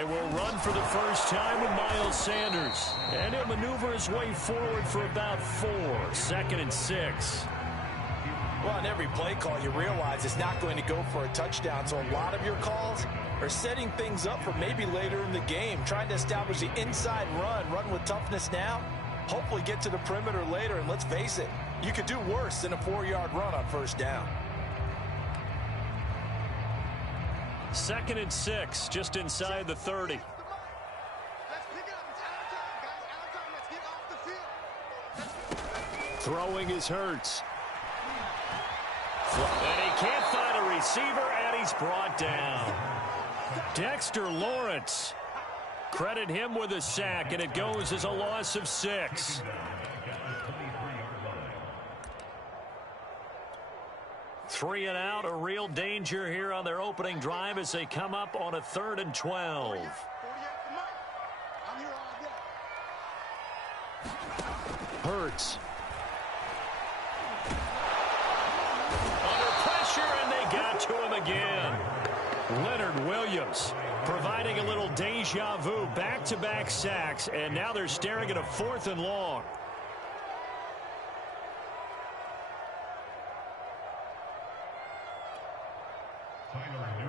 They will run for the first time with Miles Sanders. And he'll maneuver his way forward for about 4. 2nd and 6. Well, on every play call, you realize it's not going to go for a touchdown. So a lot of your calls are setting things up for maybe later in the game, trying to establish the inside run with toughness now, hopefully get to the perimeter later. And let's face it, you could do worse than a 4-yard run on first down. 2nd and 6, just inside the 30. Throwing is Hurts. And he can't find a receiver, and he's brought down. Dexter Lawrence. Credit him with a sack, and it goes as a loss of 6. Three and out, a real danger here on their opening drive as they come up on a 3rd and 12. Hurts. Under pressure, and they got to him again. Leonard Williams providing a little deja vu, back-to-back sacks, and now they're staring at a 4th and long.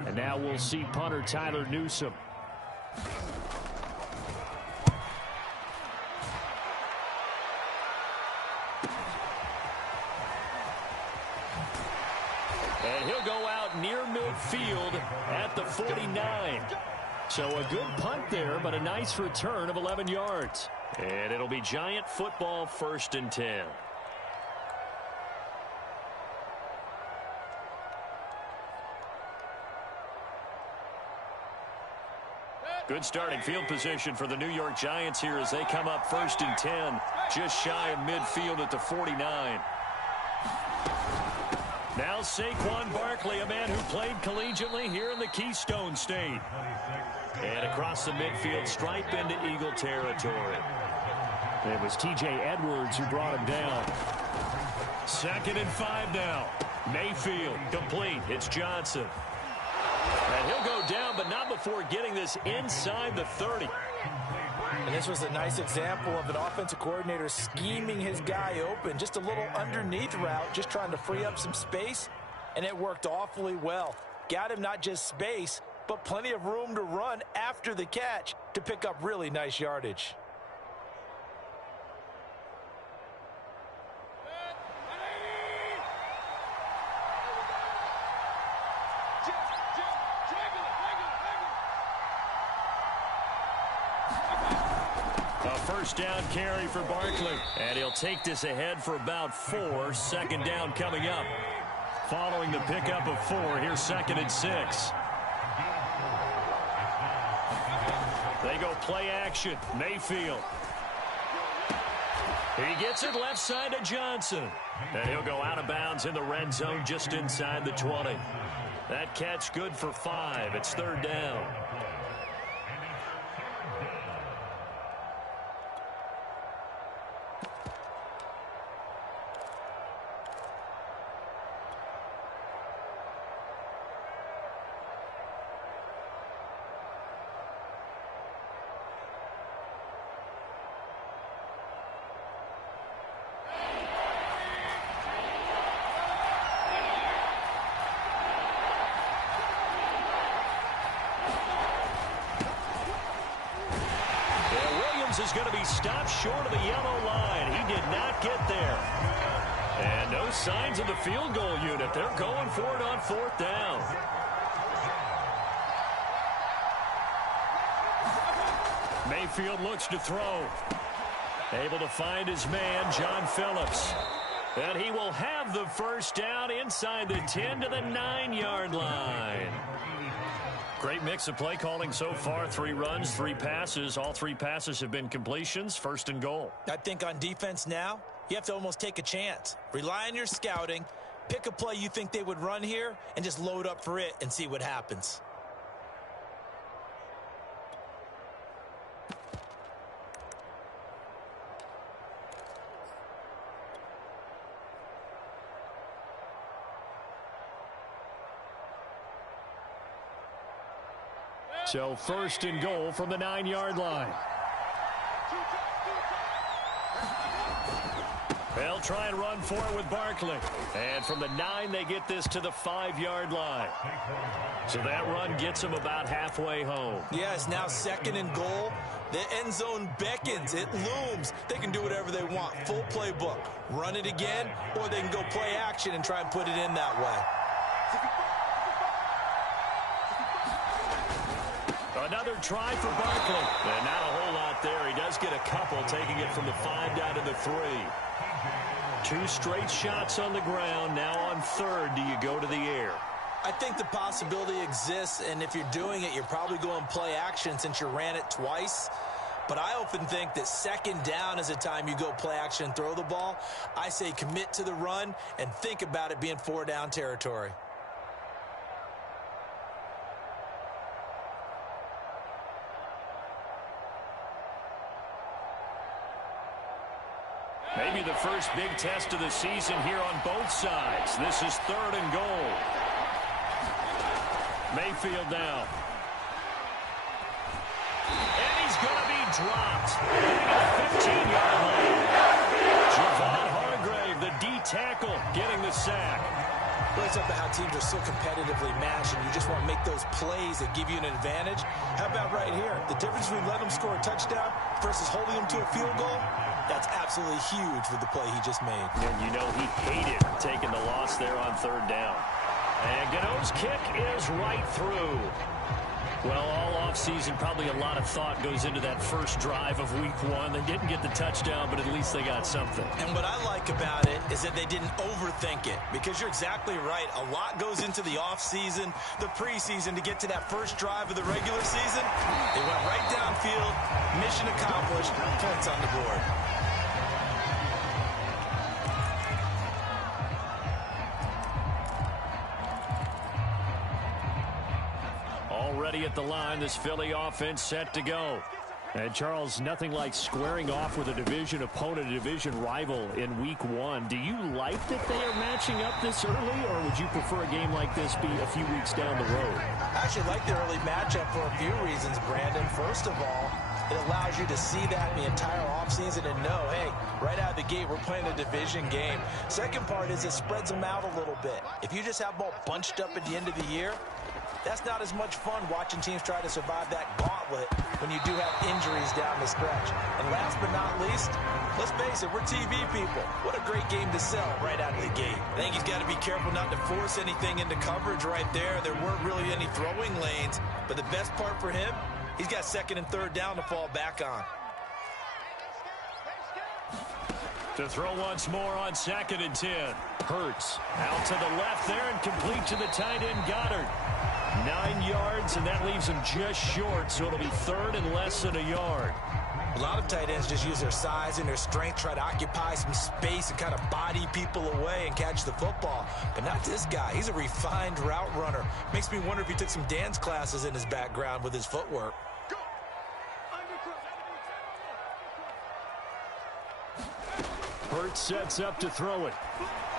And now we'll see punter Tyler Newsome. And he'll go out near midfield at the 49. So a good punt there, but a nice return of 11 yards. And it'll be Giant football, 1st and 10. Good starting field position for the New York Giants here as they come up 1st and 10, just shy of midfield at the 49. Now Saquon Barkley, a man who played collegiately here in the Keystone State. And across the midfield stripe into Eagle territory. It was T.J. Edwards who brought him down. 2nd and 5 now. Mayfield complete. It's Johnson. And he'll go down, but not before getting this inside the 30. And this was a nice example of an offensive coordinator scheming his guy open. Just a little underneath route, just trying to free up some space. And it worked awfully well. Got him not just space, but plenty of room to run after the catch to pick up really nice yardage. First down carry for Barkley. And he'll take this ahead for about 4. 2nd down coming up. Following the pickup of 4, here's 2nd and 6. They go play action. Mayfield. He gets it left side to Johnson. And he'll go out of bounds in the red zone just inside the 20. That catch good for 5. It's 3rd down. Is going to be stopped short of the yellow line. He did not get there. And no signs of the field goal unit. They're going for it on 4th down. Mayfield looks to throw. Able to find his man, John Phillips. And he will have the first down inside the 10 to the 9-yard line. Great mix of play calling so far. 3 runs, 3 passes. All 3 passes have been completions. 1st and goal. I think on defense now, you have to almost take a chance. Rely on your scouting. Pick a play you think they would run here and just load up for it and see what happens. So first and goal from the 9-yard line. They'll try and run for it with Barkley. And from the 9, they get this to the 5-yard line. So that run gets them about halfway home. Yeah, it's now second and goal. The end zone beckons. It looms. They can do whatever they want. Full playbook. Run it again, or they can go play action and try and put it in that way. Another try for Barkley. And not a whole lot there. He does get a couple, taking it from the 5 down to the 3. 2 straight shots on the ground. Now on third, do you go to the air? I think the possibility exists, and if you're doing it, you're probably going play action since you ran it twice. But I often think that second down is the time you go play action and throw the ball. I say commit to the run and think about it being 4-down territory. Maybe the first big test of the season here on both sides. This is third and goal. Mayfield now. And he's going to be dropped. At the 15-yard line. Javon Hargrave, the D tackle, getting the sack. Really something how teams are so competitively matched, and you just want to make those plays that give you an advantage. How about right here? The difference between letting them score a touchdown versus holding them to a field goal, that's absolutely huge with the play he just made. And you know he hated taking the loss there on third down. And Gano's kick is right through. Well, all offseason, probably a lot of thought goes into that first drive of week 1. They didn't get the touchdown, but at least they got something. And what I like about it is that they didn't overthink it, because you're exactly right. A lot goes into the offseason, the preseason to get to that first drive of the regular season. They went right downfield, mission accomplished, points on the board. Already at the line, this Philly offense set to go. And Charles, nothing like squaring off with a division opponent, a division rival in week 1. Do you like that they are matching up this early, or would you prefer a game like this be a few weeks down the road? I actually like the early matchup for a few reasons, Brandon. First of all, it allows you to see that in the entire offseason and know, hey, right out of the gate, we're playing a division game. Second part is it spreads them out a little bit. If you just have them all bunched up at the end of the year, that's not as much fun watching teams try to survive that gauntlet when you do have injuries down the stretch. And last but not least, let's face it, we're TV people. What a great game to sell right out of the gate. I think he's got to be careful not to force anything into coverage right there. There weren't really any throwing lanes, but the best part for him, he's got second and third down to fall back on. To throw once more on 2nd and 10. Hurts out to the left there and complete to the tight end Goddard. 9 yards, and that leaves him just short, so it'll be third and less than a yard. A lot of tight ends just use their size and their strength, try to occupy some space and kind of body people away and catch the football. But not this guy. He's a refined route runner. Makes me wonder if he took some dance classes in his background with his footwork. Hurts sets up to throw it.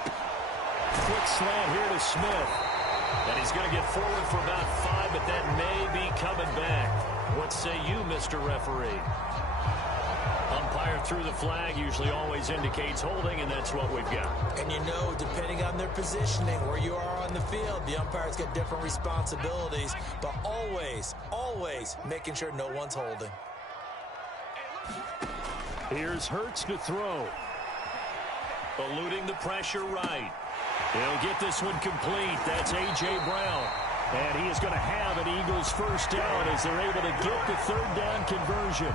Quick slant here to Smith. And he's going to get forward for about 5, but that may be coming back. What say you, Mr. Referee? Umpire threw the flag, usually always indicates holding, and that's what we've got. And you know, depending on their positioning, where you are on the field, the umpire's got different responsibilities, but always, always making sure no one's holding. Here's Hurts to throw. Eluding the pressure right. He'll get this one complete. That's A.J. Brown. And he is going to have an Eagles first down as they're able to get the third down conversion.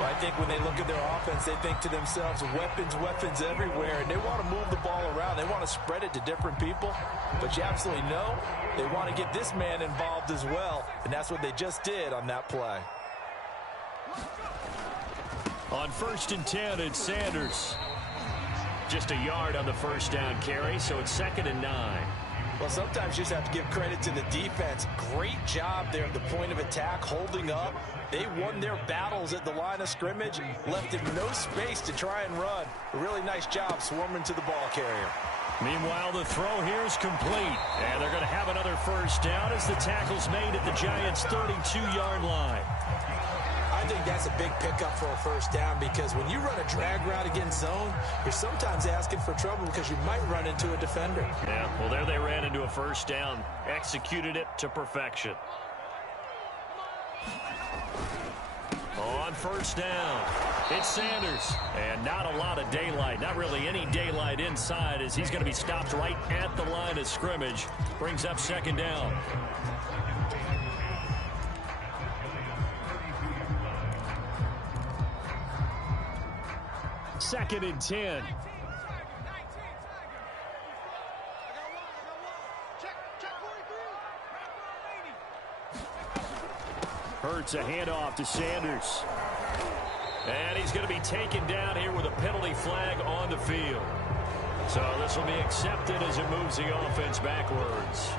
Well, I think when they look at their offense, they think to themselves, weapons, weapons everywhere. And they want to move the ball around. They want to spread it to different people. But you absolutely know they want to get this man involved as well. And that's what they just did on that play. On 1st and 10, it's Sanders. Just a yard on the first down carry, so it's 2nd and 9. Well, sometimes you just have to give credit to the defense. Great job there at the point of attack, holding up. They won their battles at the line of scrimmage, left him no space to try and run. A really nice job swarming to the ball carrier. Meanwhile, the throw here is complete. And they're going to have another first down as the tackle's made at the Giants' 32-yard line. I think that's a big pickup for a first down because when you run a drag route against zone, you're sometimes asking for trouble because you might run into a defender. Yeah, well, there they ran into a first down, executed it to perfection. On first down, it's Sanders. And not a lot of daylight, not really any daylight inside as he's going to be stopped right at the line of scrimmage. Brings up second down. Second and 10. Hurts a handoff to Sanders. And he's going to be taken down here with a penalty flag on the field. So this will be accepted as it moves the offense backwards.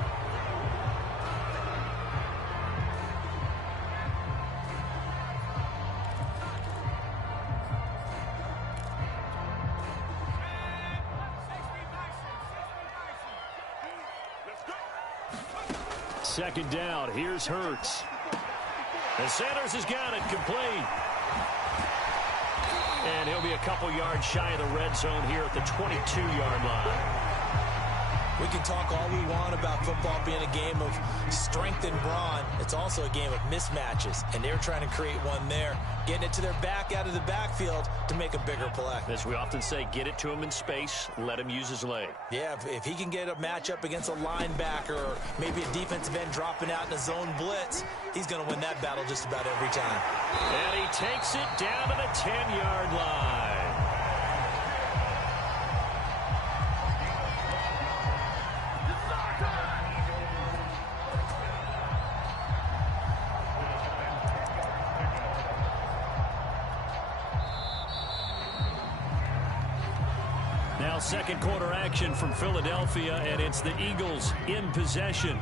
Second down, here's Hurts. And Sanders has got it complete. And he'll be a couple yards shy of the red zone here at the 22-yard line. We can talk all we want about football being a game of strength and brawn. It's also a game of mismatches, and they're trying to create one there, getting it to their back out of the backfield to make a bigger play. As we often say, get it to him in space, let him use his leg. Yeah, if he can get a matchup against a linebacker or maybe a defensive end dropping out in a zone blitz, he's going to win that battle just about every time. And he takes it down to the 10-yard line. Now second quarter action from Philadelphia, and it's the Eagles in possession.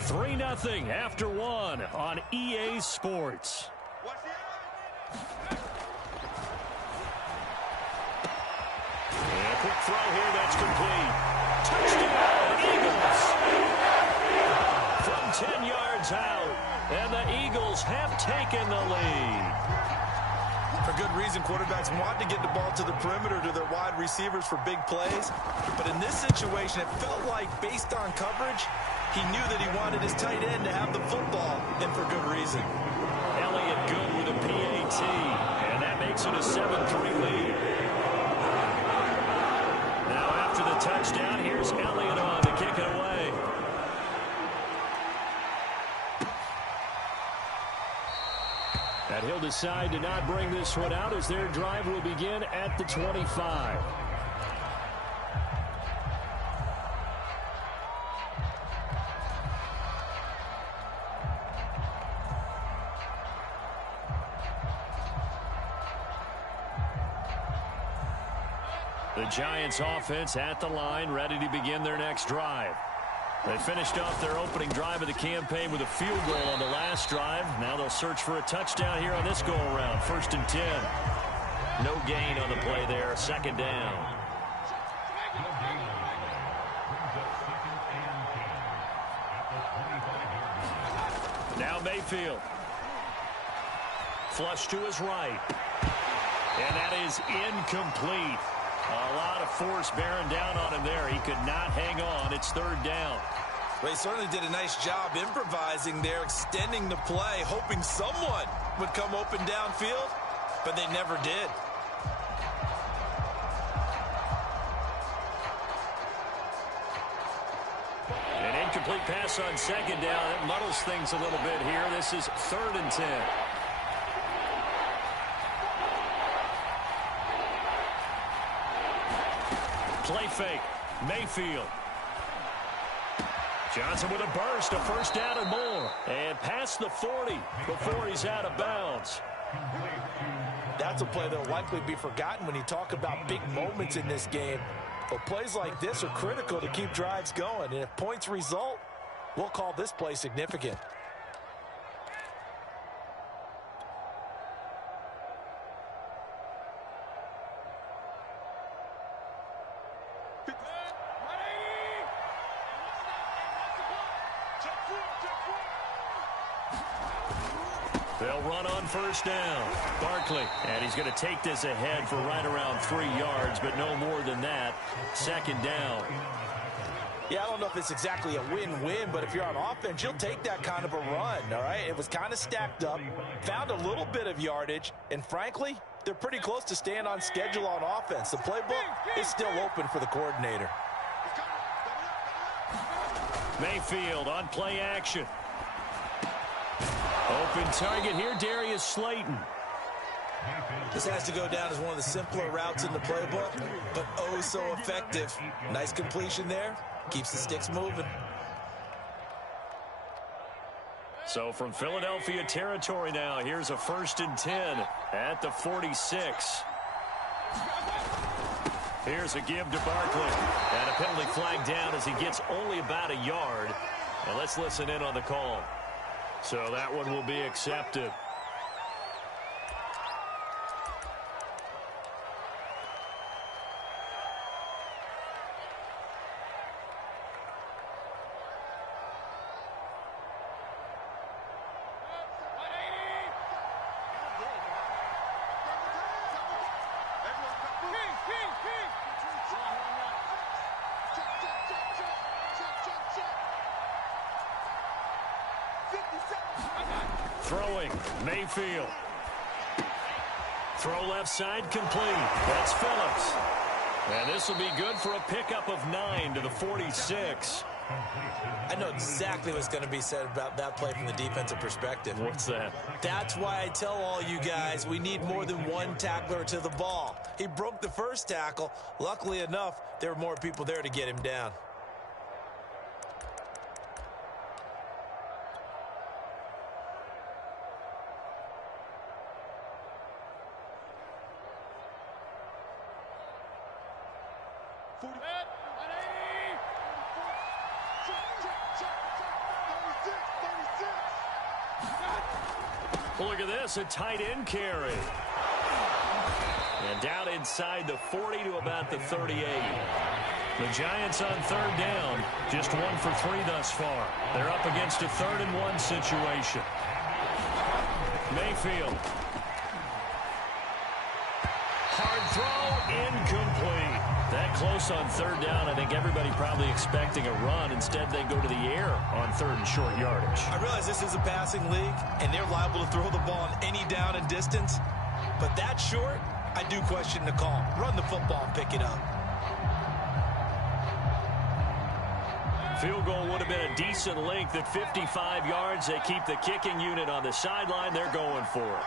3-0 after one on EA Sports. And a quick throw here that's complete. Touchdown, Eagles! From 10 yards out, and the Eagles have taken the lead. For good reason, quarterbacks want to get the ball to the perimeter to their wide receivers for big plays. But in this situation, it felt like based on coverage, he knew that he wanted his tight end to have the football, and for good reason. Elliott good with a PAT, and that makes it a 7-3 lead. Now after the touchdown, here's Elliott on to kick it away. And he'll decide to not bring this one out as their drive will begin at the 25. The Giants offense at the line, ready to begin their next drive. They finished off their opening drive of the campaign with a field goal on the last drive. Now they'll search for a touchdown here on this go-around. 1st and 10. No gain on the play there. Second down. Now Mayfield. Flush to his right. And that is incomplete. A lot of force bearing down on him there. He could not hang on. It's 3rd down. Well, he certainly did a nice job improvising there, extending the play, hoping someone would come open downfield, but they never did. An incomplete pass on second down. That muddles things a little bit here. This is 3rd and 10. Play fake. Mayfield. Johnson with a burst, a first down and more. And past the 40 before he's out of bounds. That's a play that will likely be forgotten when you talk about big moments in this game. But plays like this are critical to keep drives going. And if points result, we'll call this play significant. They'll run on first down. Barkley, and he's going to take this ahead for right around 3 yards, but no more than that. Second down. Yeah, I don't know if it's exactly a win-win, but if you're on offense, you'll take that kind of a run, all right? It was kind of stacked up, found a little bit of yardage, and frankly, they're pretty close to staying on schedule on offense. The playbook is still open for the coordinator. Mayfield on play action. Open target here, Darius Slayton. This has to go down as one of the simpler routes in the playbook, but oh so effective. Nice completion there. Keeps the sticks moving. So from Philadelphia territory now, here's a 1st and 10 at the 46. Here's a give to Barkley. And a penalty flag down as he gets only about a yard. And let's listen in on the call. So that one will be accepted. Throwing, Mayfield. Throw left side complete. That's Phillips. And this will be good for a pickup of 9 to the 46. I know exactly what's going to be said about that play from the defensive perspective. What's that? That's why I tell all you guys we need more than one tackler to the ball. He broke the first tackle. Luckily enough, there were more people there to get him down. Look at this, a tight end carry. And down inside the 40 to about the 38. The Giants on 3rd down, just 1 for 3 thus far. They're up against a 3rd and 1 situation. Mayfield. Hard throw, incomplete. That close on 3rd down, I think everybody probably expecting a run. Instead, they go to the air on 3rd and short yardage. I realize this is a passing league, and they're liable to throw the ball on any down and distance. But that short, I do question the call. Run the football and pick it up. Field goal would have been a decent length at 55 yards. They keep the kicking unit on the sideline. They're going for it.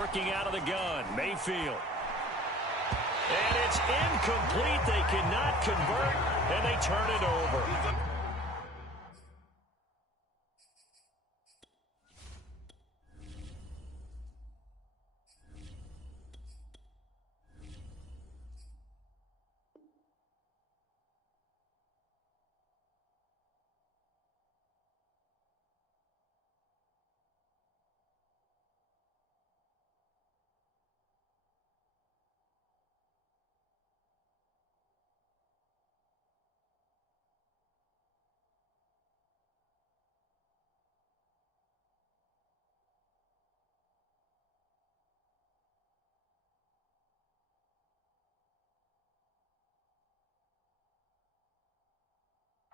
Working out of the gun, Mayfield. And it's incomplete. They cannot convert, and they turn it over.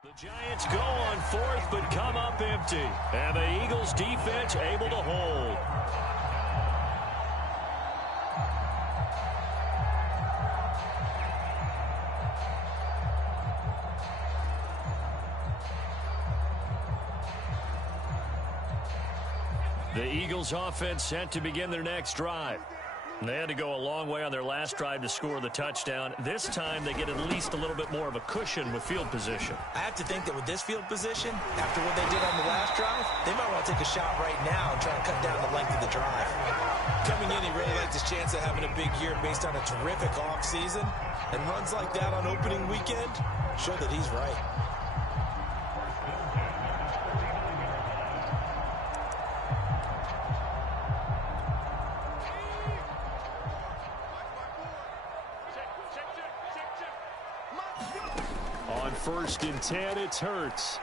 The Giants go on 4th, but come up empty. And the Eagles defense able to hold. The Eagles offense set to begin their next drive. They had to go a long way on their last drive to score the touchdown. This time they get at least a little bit more of a cushion with field position. I have to think that with this field position, after what they did on the last drive, they might want to take a shot right now and try to cut down the length of the drive. Coming in, he really likes his chance of having a big year based on a terrific offseason. And runs like that on opening weekend show that he's right. 1st and 10. It's Hurts.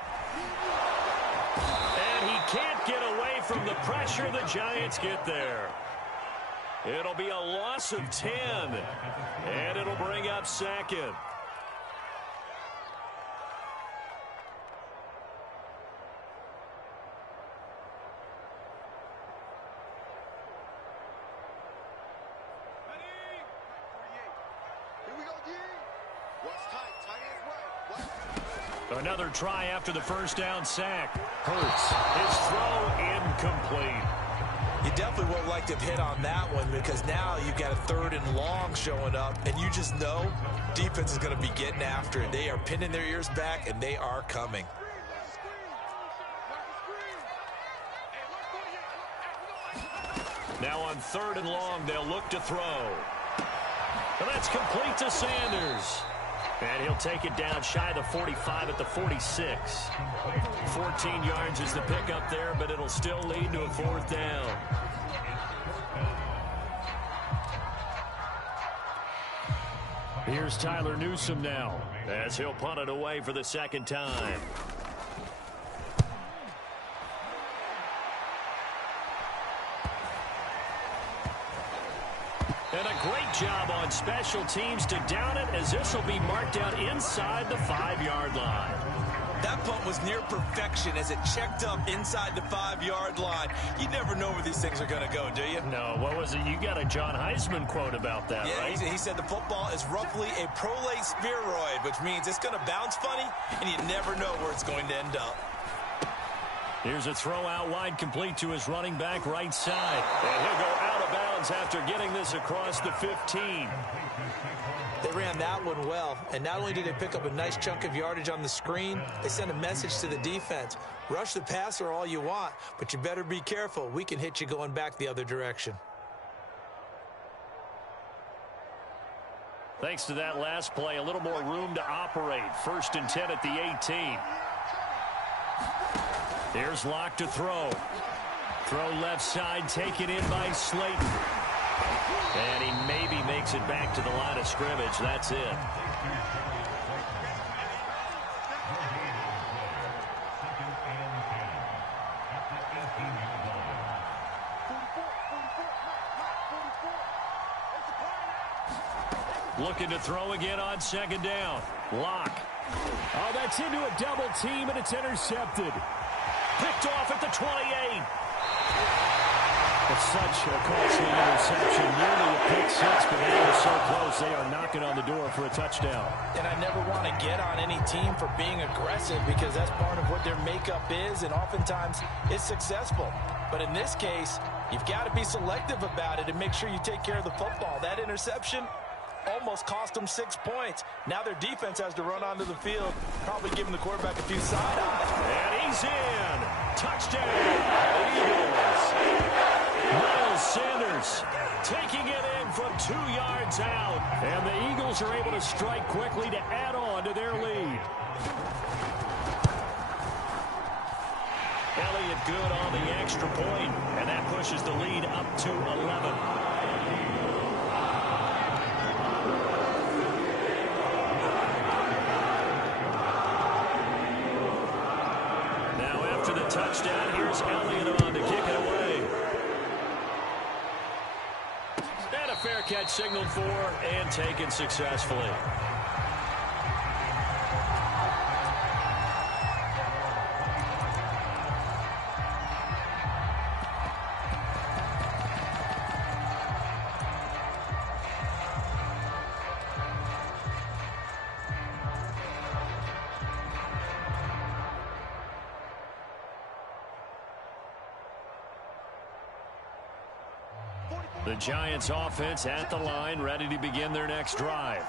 And he can't get away from the pressure. The Giants get there. It'll be a loss of 10. And it'll bring up 2nd. Another try after the 1st down sack. Hurts, his throw incomplete. You definitely won't like to have hit on that one because now you've got a 3rd and long showing up, and you just know defense is going to be getting after it. They are pinning their ears back, and they are coming. Now on 3rd and long, they'll look to throw. And that's complete to Sanders. And he'll take it down shy of the 45 at the 46. 14 yards is the pickup there, but it'll still lead to a 4th down. Here's Tyler Newsome now, as he'll punt it away for the 2nd time. And a great job on special teams to down it, as this will be marked out inside the 5-yard line. That punt was near perfection as it checked up inside the 5-yard line. You never know where these things are going to go, do you? No, what was it? You got a John Heisman quote about that, yeah, right? He said the football is roughly a prolate spheroid, which means it's going to bounce funny, and you never know where it's going to end up. Here's a throw out wide, complete to his running back right side. And he'll go out of bounds after getting this across the 15. They ran that one well, and not only did they pick up a nice chunk of yardage on the screen, they sent a message to the defense. Rush the passer all you want, but you better be careful. We can hit you going back the other direction. Thanks to that last play, a little more room to operate. 1st and 10 at the 18. Here's Locke to throw. Throw left side, taken in by Slayton. And he maybe makes it back to the line of scrimmage. That's it. Looking to throw again on 2nd down. Locke. Oh, that's into a double team, and it's intercepted. Picked off at the 28. It's such a costly interception. Nearly a pick 6, but they are so close. They are knocking on the door for a touchdown. And I never want to get on any team for being aggressive because that's part of what their makeup is, and oftentimes it's successful. But in this case, you've got to be selective about it and make sure you take care of the football. That interception almost cost them 6 points. Now their defense has to run onto the field, probably giving the quarterback a few side eyes. And he's in. Touchdown, Eagles. Miles Sanders taking it in from 2 yards out. And the Eagles are able to strike quickly to add on to their lead. Elliott good on the extra point, and that pushes the lead up to 11. Touchdown. Here's Elliott on to kick it away. And a fair catch signaled for and taken successfully. The Giants offense at the line, ready to begin their next drive.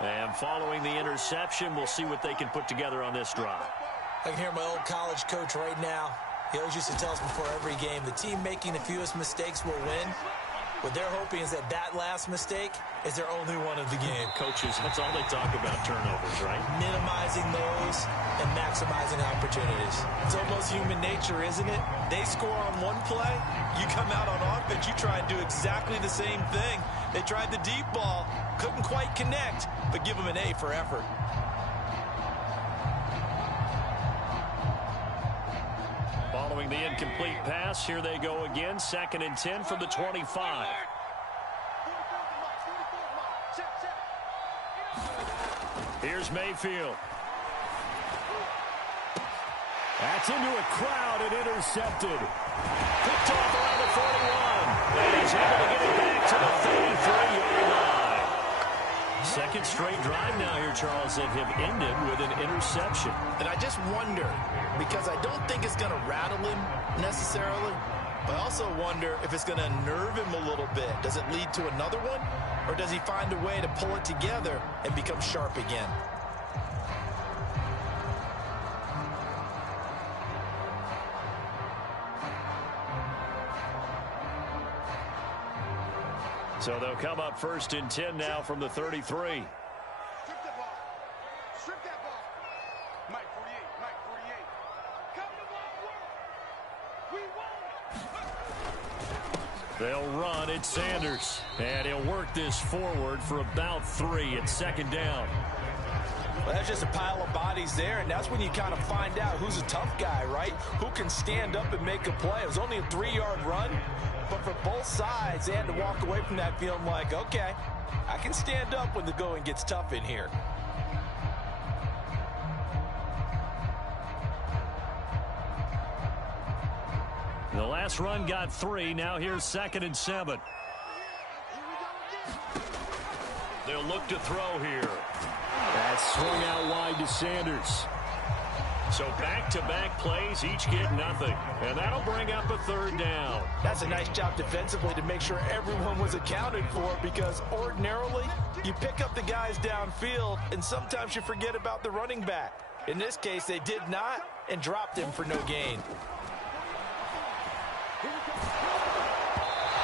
And following the interception, we'll see what they can put together on this drive. I can hear my old college coach right now. He always used to tell us before every game, the team making the fewest mistakes will win. What they're hoping is that that last mistake is their only one of the game. Coaches, that's all they talk about, turnovers, right? Minimizing those and maximizing opportunities. It's almost human nature, isn't it? They score on one play, you come out on offense, you try and do exactly the same thing. They tried the deep ball, couldn't quite connect, but give them an A for effort. And the incomplete pass. Here they go again. 2nd and 10 from the 25. Here's Mayfield. That's into a crowd and intercepted. Picked off around the 41. And he's able to get it back to the 33-yard line. Second straight drive now here, Charles, that have ended with an interception. And I just wonder, because I don't think it's going to rattle him necessarily, but I also wonder if it's going to nerve him a little bit. Does it lead to another one? Or does he find a way to pull it together and become sharp again? So they'll come up 1st and 10 now from the 33. Strip that ball. Strip that ball. Mike 48. Mike 48. Come to ball work. We won. They'll run. It's Sanders. And he'll work this forward for about 3. It's 2nd down. Well, that's just a pile of bodies there, and that's when you kind of find out who's a tough guy, right? Who can stand up and make a play. It was only a 3-yard run, but for both sides, they had to walk away from that feeling like, okay, I can stand up when the going gets tough in here. The last run got 3. Now here's 2nd and 7. They'll look to throw here. That's swung out wide to Sanders. So back-to-back plays, each get nothing. And that'll bring up a 3rd down. That's a nice job defensively to make sure everyone was accounted for, because ordinarily you pick up the guys downfield and sometimes you forget about the running back. In this case, they did not and dropped him for no gain.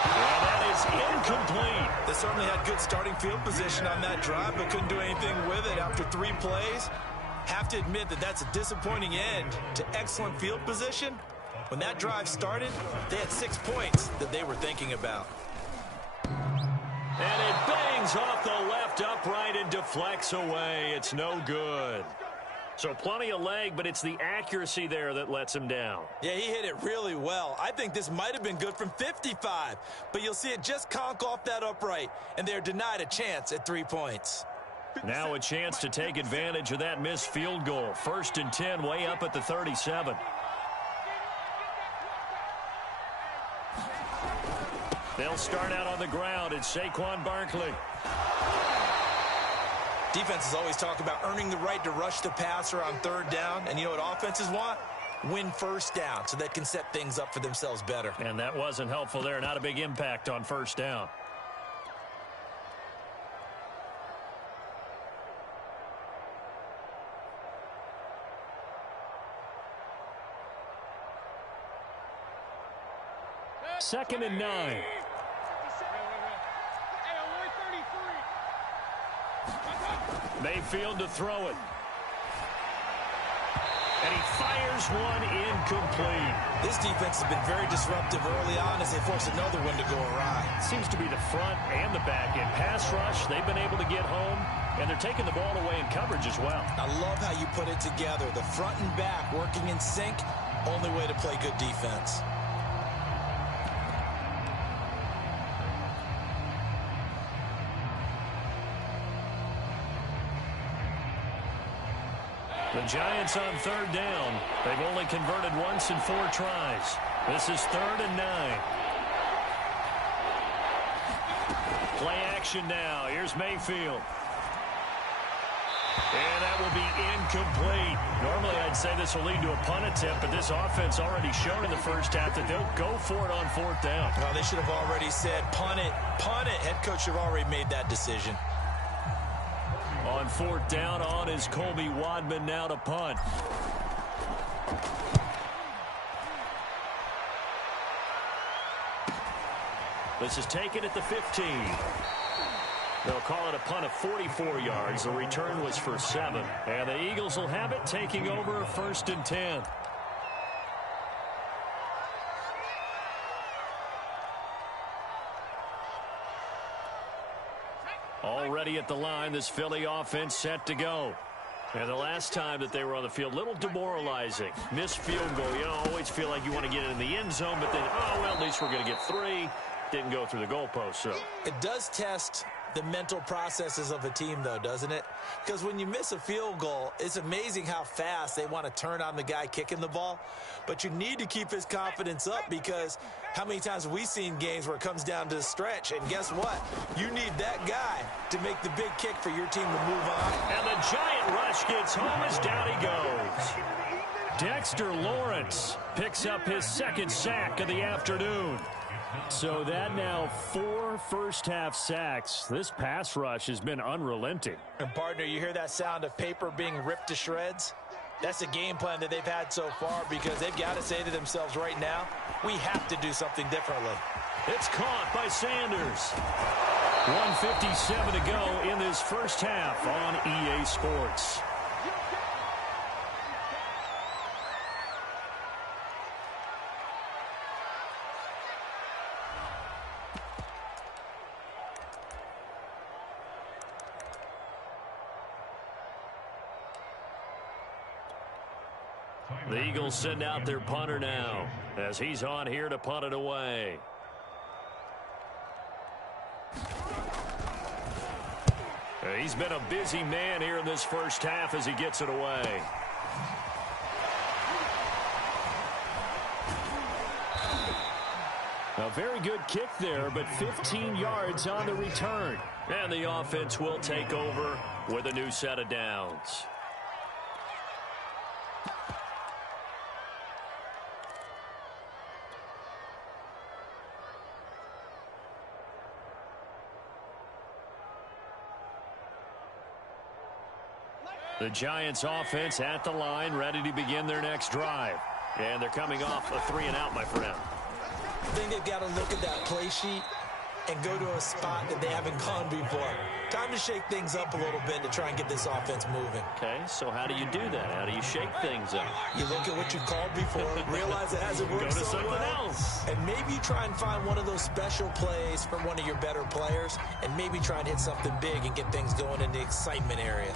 Well, that is incomplete. They certainly had good starting field position on that drive, but couldn't do anything with it after 3 plays. Have to admit that that's a disappointing end to excellent field position. When that drive started, they had 6 points that they were thinking about. And it bangs off the left upright and deflects away. It's no good. So plenty of leg, but it's the accuracy there that lets him down. Yeah, he hit it really well. I think this might have been good from 55, but you'll see it just conk off that upright, and they're denied a chance at 3 points. Now a chance to take advantage of that missed field goal. 1st and 10, way up at the 37. They'll start out on the ground. It's Saquon Barkley. Defenses always talk about earning the right to rush the passer on 3rd down, and you know what offenses want? Win 1st down so they can set things up for themselves better. And that wasn't helpful there. Not a big impact on 1st down. Second and 9. Mayfield to throw it. And he fires one incomplete. This defense has been very disruptive early on as they force another one to go awry. Seems to be the front and the back end. Pass rush, they've been able to get home, and they're taking the ball away in coverage as well. I love how you put it together. The front and back working in sync, only way to play good defense. The Giants on 3rd down. They've only converted once in 4 tries. This is 3rd and 9. Play action now. Here's Mayfield. And that will be incomplete. Normally I'd say this will lead to a punt attempt, but this offense already showed in the first half that they'll go for it on 4th down. Oh, they should have already said punt it, punt it. Head coach should have already made that decision. On 4th down, on is Colby Wadman now to punt. This is taken at the 15. They'll call it a punt of 44 yards. The return was for 7. And the Eagles will have it, taking over 1st and 10. Already at the line, this Philly offense set to go. And the last time that they were on the field, a little demoralizing. Missed field goal. You always feel like you want to get it in the end zone, but then, oh, well, at least we're going to get 3. Didn't go through the goalpost, so. It does test the mental processes of a team, though, doesn't it? Because when you miss a field goal, it's amazing how fast they want to turn on the guy kicking the ball. But you need to keep his confidence up, because how many times have we seen games where it comes down to the stretch? And guess what? You need that guy to make the big kick for your team to move on. And the giant rush gets home as down he goes. Dexter Lawrence picks up his 2nd sack of the afternoon. So that now 4 first-half sacks. This pass rush has been unrelenting. And, partner, you hear that sound of paper being ripped to shreds? That's the game plan that they've had so far, because they've got to say to themselves right now, we have to do something differently. It's caught by Sanders. 1:57 to go in this first half on EA Sports. The Eagles send out their punter now, as he's on here to punt it away. He's been a busy man here in this first half as he gets it away. A very good kick there, but 15 yards on the return. And the offense will take over with a new set of downs. The Giants offense at the line, ready to begin their next drive. And they're coming off a 3-and-out, my friend. I think they've got to look at that play sheet and go to a spot that they haven't gone before. Time to shake things up a little bit to try and get this offense moving. Okay, so how do you do that? How do you shake things up? You look at what you've called before, realize it hasn't worked Go to so something well, else. and maybe you try and find one of those special plays from one of your better players, and maybe try and hit something big and get things going in the excitement area.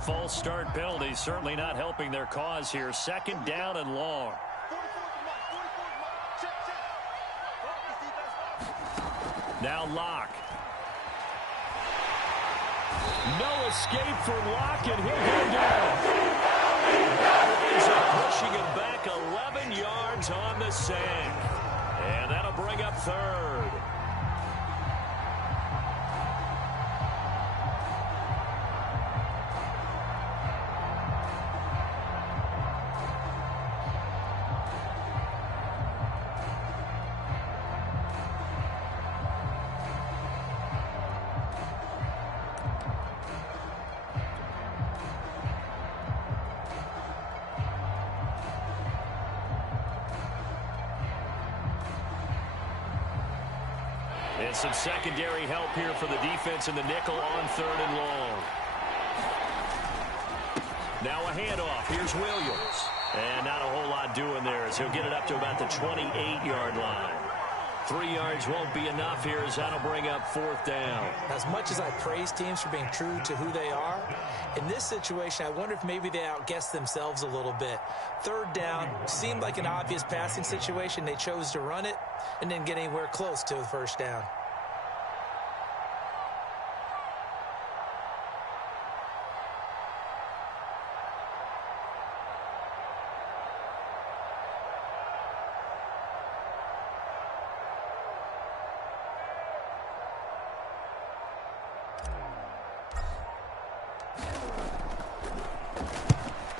False start penalty certainly not helping their cause here. 2nd down and long. Now Locke. No escape for Locke, and he'll go down. Ends up pushing him back 11 yards on the sack. And that'll bring up 3rd. And some secondary help here for the defense in the nickel on 3rd and long. Now a handoff. Here's Williams. And not a whole lot doing there as he'll get it up to about the 28-yard line. 3 yards won't be enough here as that'll bring up 4th down. As much as I praise teams for being true to who they are, in this situation, I wonder if maybe they outguessed themselves a little bit. 3rd down seemed like an obvious passing situation. They chose to run it and didn't get anywhere close to the 1st down.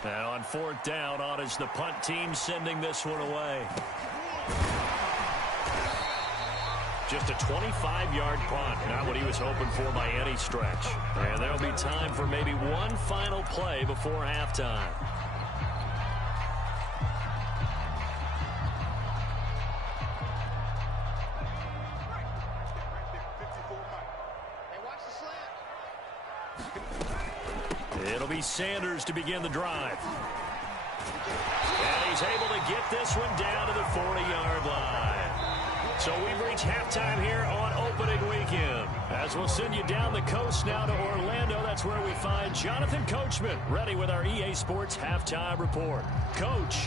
And on 4th down, on is the punt team sending this one away. Just a 25-yard punt, not what he was hoping for by any stretch. And there'll be time for maybe one final play before halftime. It'll be Sanders to begin the drive. And he's able to get this one down to the 40-yard line. So we've reached halftime here on opening weekend. As we'll send you down the coast now to Orlando, that's where we find Jonathan Coachman, ready with our EA Sports halftime report. Coach.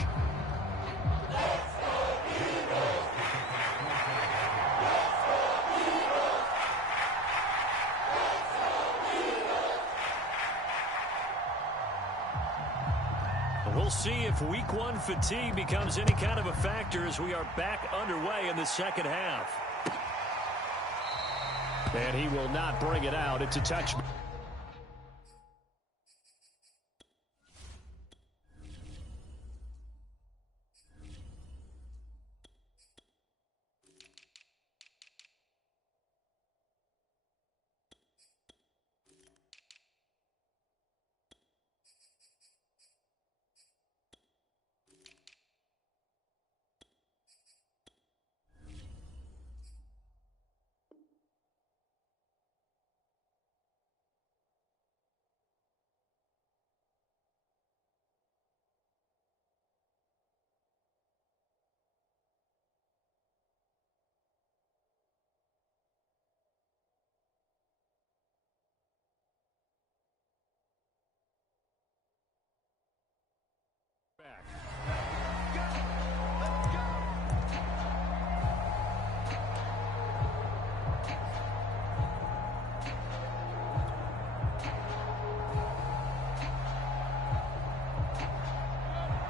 We'll see if week one fatigue becomes any kind of a factor as we are back underway in the second half. And he will not bring it out. It's a touchback.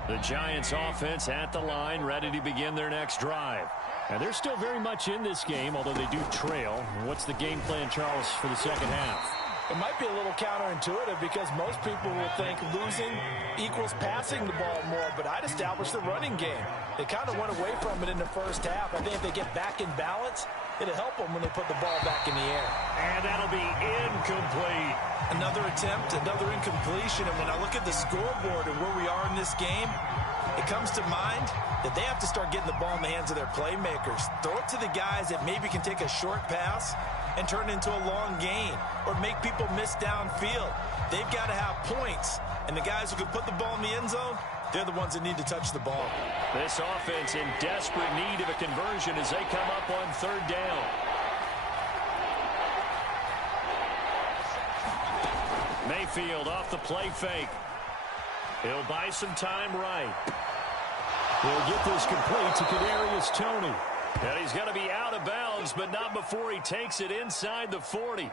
The Giants offense at the line, ready to begin their next drive. And they're still very much in this game, although they do trail. What's the game plan, Charles, for the second half? It might be a little counterintuitive because most people will think losing equals passing the ball more, but I'd establish the running game. They kind of went away from it in the first half. I think if they get back in balance, it'll help them when they put the ball back in the air. And that'll be incomplete. Another attempt, another incompletion, and when I look at the scoreboard and where we are in this game, it comes to mind that they have to start getting the ball in the hands of their playmakers. Throw it to the guys that maybe can take a short pass and turn it into a long gain or make people miss downfield. They've got to have points, and the guys who can put the ball in the end zone, they're the ones that need to touch the ball. This offense in desperate need of a conversion as they come up on third down. Mayfield off the play fake. He'll buy some time right. He'll get this complete to Kadarius Toney. And he's going to be out of bounds, but not before he takes it inside the 40.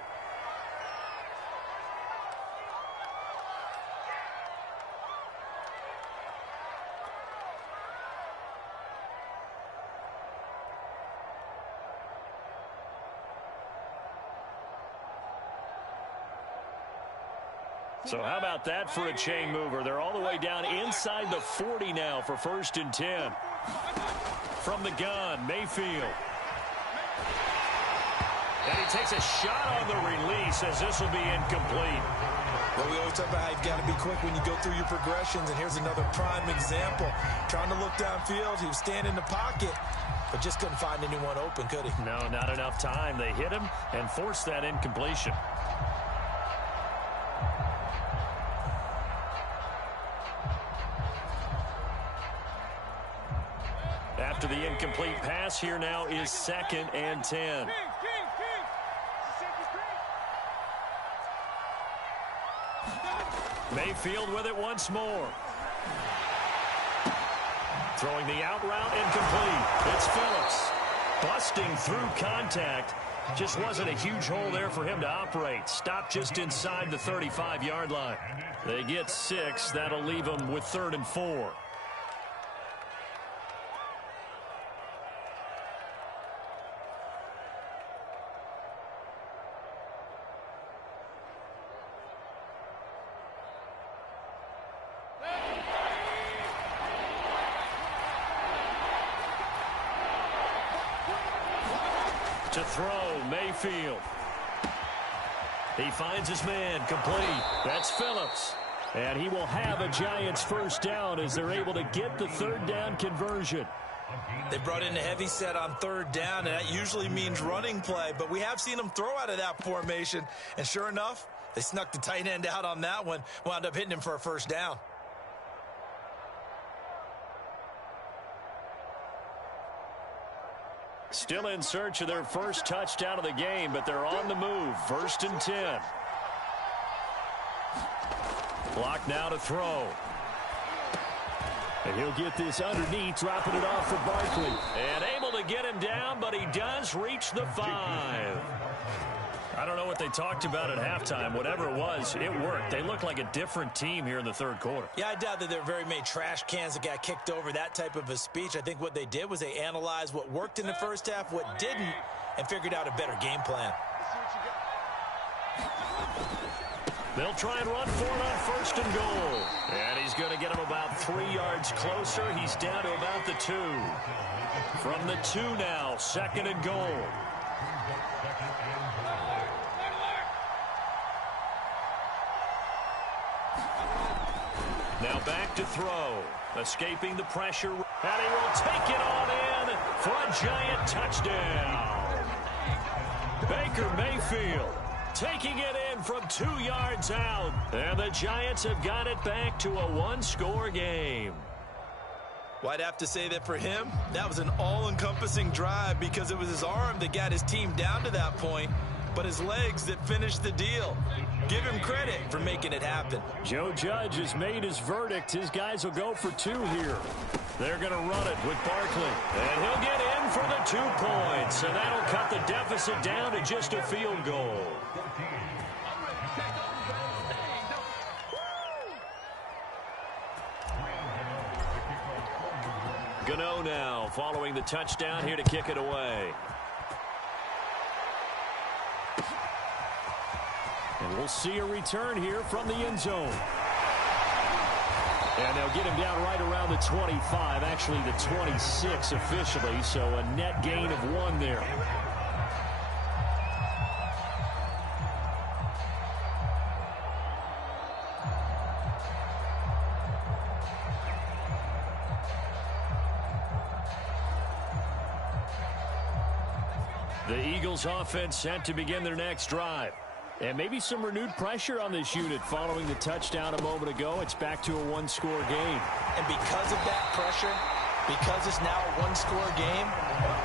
So how about that for a chain mover? They're all the way down inside the 40 now for 1st and 10. From the gun, Mayfield. And he takes a shot on the release as this will be incomplete. Well, we always talk about how you've got to be quick when you go through your progressions, and here's another prime example. Trying to look downfield, he was standing in the pocket, but just couldn't find anyone open, could he? No, not enough time. They hit him and forced that incompletion. After the incomplete pass, here now is 2nd and 10. Mayfield with it once more. Throwing the out route incomplete. It's Phillips. Busting through contact. Just wasn't a huge hole there for him to operate. Stopped just inside the 35-yard line. They get 6. That'll leave them with 3rd and 4. To throw, Mayfield. He finds his man, complete. That's Phillips. And he will have a Giants 1st down as they're able to get the 3rd down conversion. They brought in a heavy set on 3rd down, and that usually means running play. But we have seen them throw out of that formation. And sure enough, They snuck the tight end out on that one, wound up hitting him for a first down. Still in search of their first touchdown of the game, but they're on the move. 1st and 10. Clock now to throw. And he'll get this underneath, dropping it off for Barkley. And able to get him down, but he does reach the 5. I don't know what they talked about at halftime. Whatever it was, it worked. They look like a different team here in the third quarter. Yeah, I doubt that there are very many trash cans that got kicked over, that type of a speech. I think what they did was they analyzed what worked in the first half, what didn't, and figured out a better game plan. They'll try and run for it on 1st and goal. And he's going to get him about 3 yards closer. He's down to about the 2. From the 2 now, 2nd and goal. Now back to throw. Escaping the pressure. And he will take it on in for a giant touchdown. Baker Mayfield taking it in from 2 yards out. And the Giants have got it back to a 1-score game. Well, I'd have to say that for him, that was an all-encompassing drive because it was his arm that got his team down to that point, but his legs that finished the deal. Give him credit for making it happen. Joe Judge has made his verdict. His guys will go for 2 here. They're going to run it with Barkley. And he'll get in for the 2 points. And that'll cut the deficit down to just a field goal. Gano now following the touchdown here to kick it away. And we'll see a return here from the end zone. And they'll get him down right around the 25, actually the 26 officially, so a net gain of 1 there. The Eagles offense set to begin their next drive. And maybe some renewed pressure on this unit following the touchdown a moment ago. It's back to a 1-score game. And because of that pressure, because it's now a 1-score game,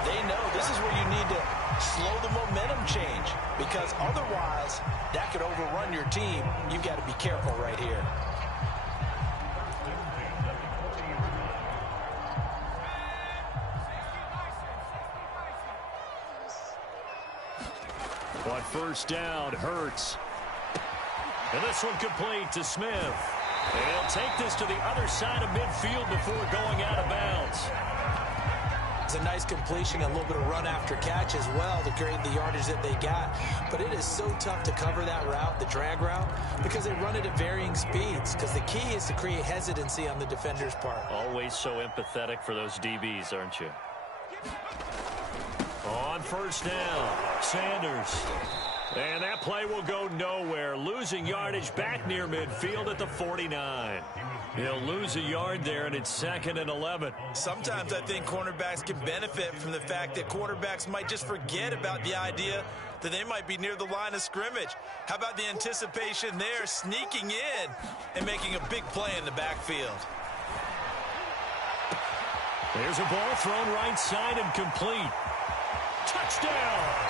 they know this is where you need to slow the momentum change. Because otherwise, that could overrun your team. You've got to be careful right here. On 1st down, Hurts. And this one complete to Smith. And he'll take this to the other side of midfield before going out of bounds. It's a nice completion, a little bit of run after catch as well to create the yardage that they got. But it is so tough to cover that route, the drag route, because they run it at varying speeds. Because the key is to create hesitancy on the defender's part. Always so empathetic for those DBs, aren't you? On 1st down, Sanders. And that play will go nowhere. Losing yardage back near midfield at the 49. He'll lose a yard there, and it's 2nd and 11. Sometimes I think cornerbacks can benefit from the fact that quarterbacks might just forget about the idea that they might be near the line of scrimmage. How about the anticipation there, sneaking in and making a big play in the backfield? There's a ball thrown right side and complete. Touchdown!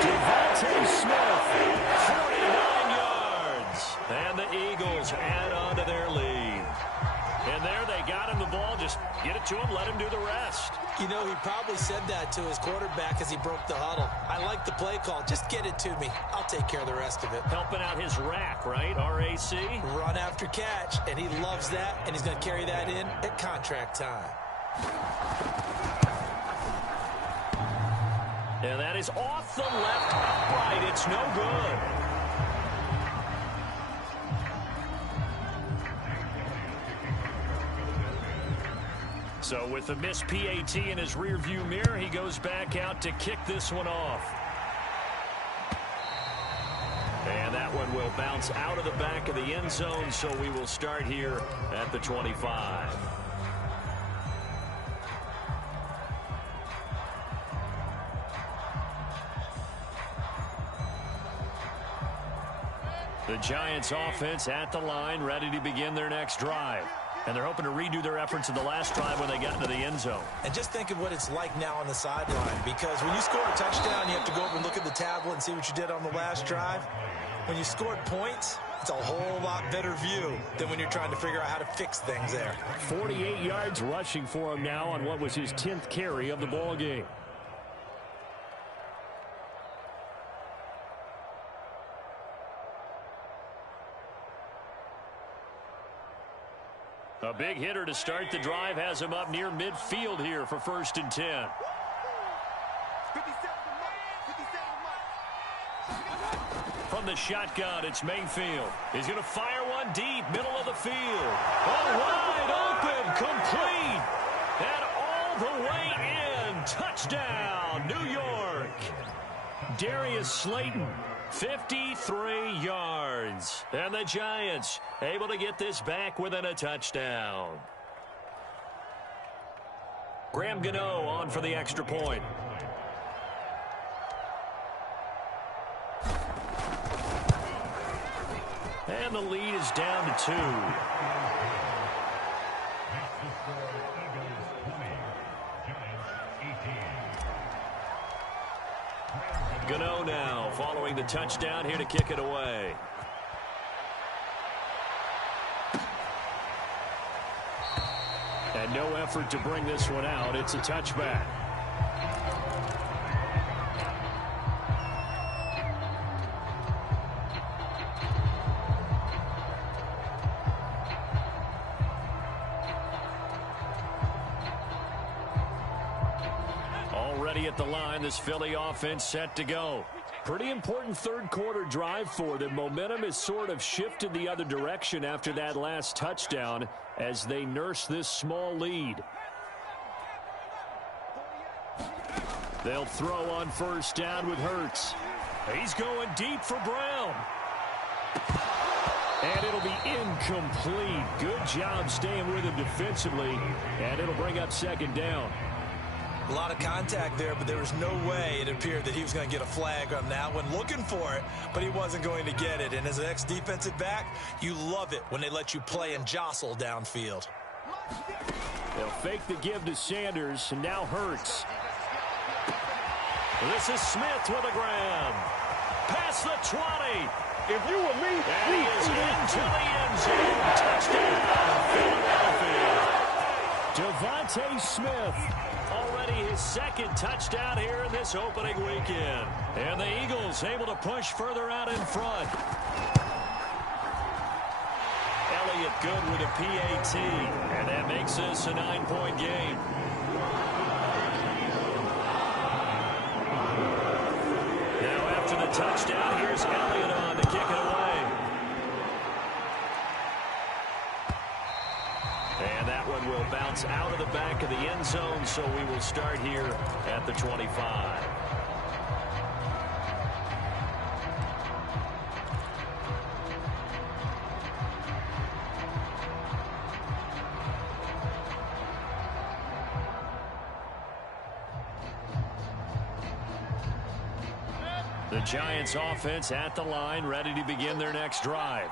Devontae Smith, 49 yards. And the Eagles add on to their lead. And there they got him the ball. Just get it to him, let him do the rest. You know, he probably said that to his quarterback as he broke the huddle. I like the play call. Just get it to me. I'll take care of the rest of it. Helping out his rack, right? R-A-C? Run after catch, and he loves that, and he's going to carry that in at contract time. And that is off the left upright. It's no good. So with the missed PAT in his rearview mirror, he goes back out to kick this one off. And that one will bounce out of the back of the end zone, so we will start here at the 25. The Giants offense at the line, ready to begin their next drive. And they're hoping to redo their efforts in the last drive when they got into the end zone. And just think of what it's like now on the sideline, because when you score a touchdown, you have to go over and look at the tablet and see what you did on the last drive. When you scored points, it's a whole lot better view than when you're trying to figure out how to fix things there. 48 yards rushing for him now on what was his 10th carry of the ball game. A big hitter to start the drive has him up near midfield here for 1st and 10. From the shotgun, it's Mayfield. He's going to fire one deep, middle of the field. Oh, wide open, complete. And all the way in. Touchdown, New York. Darius Slayton, 53 yards. And the Giants able to get this back within a touchdown. Graham Gano on for the extra point. And the lead is down to 2. Gano now following the touchdown here to kick it away. And no effort to bring this one out. It's a touchback. Already at the line, this Philly offense set to go. Pretty important third quarter drive for them. Momentum has sort of shifted the other direction after that last touchdown as they nurse this small lead. They'll throw on 1st down with Hurts. He's going deep for Brown. And it'll be incomplete. Good job staying with him defensively. And it'll bring up 2nd down. A lot of contact there, but there was no way it appeared that he was going to get a flag on that one. Looking for it, but he wasn't going to get it. And as an ex-defensive back, you love it when they let you play and jostle downfield. They'll fake the give to Sanders, and now Hurts. This is Smith with a grab. Past the 20. If you were me, and he is into the end zone. Touchdown, Philadelphia. Devontae Smith. Already his 2nd touchdown here in this opening weekend. And the Eagles able to push further out in front. Elliott good with a PAT. And that makes this a 9-point game. Now after the touchdown, here's Elliott on to kick it away. And that one will bounce out of the back of the end zone, so we will start here at the 25. The Giants offense at the line, ready to begin their next drive.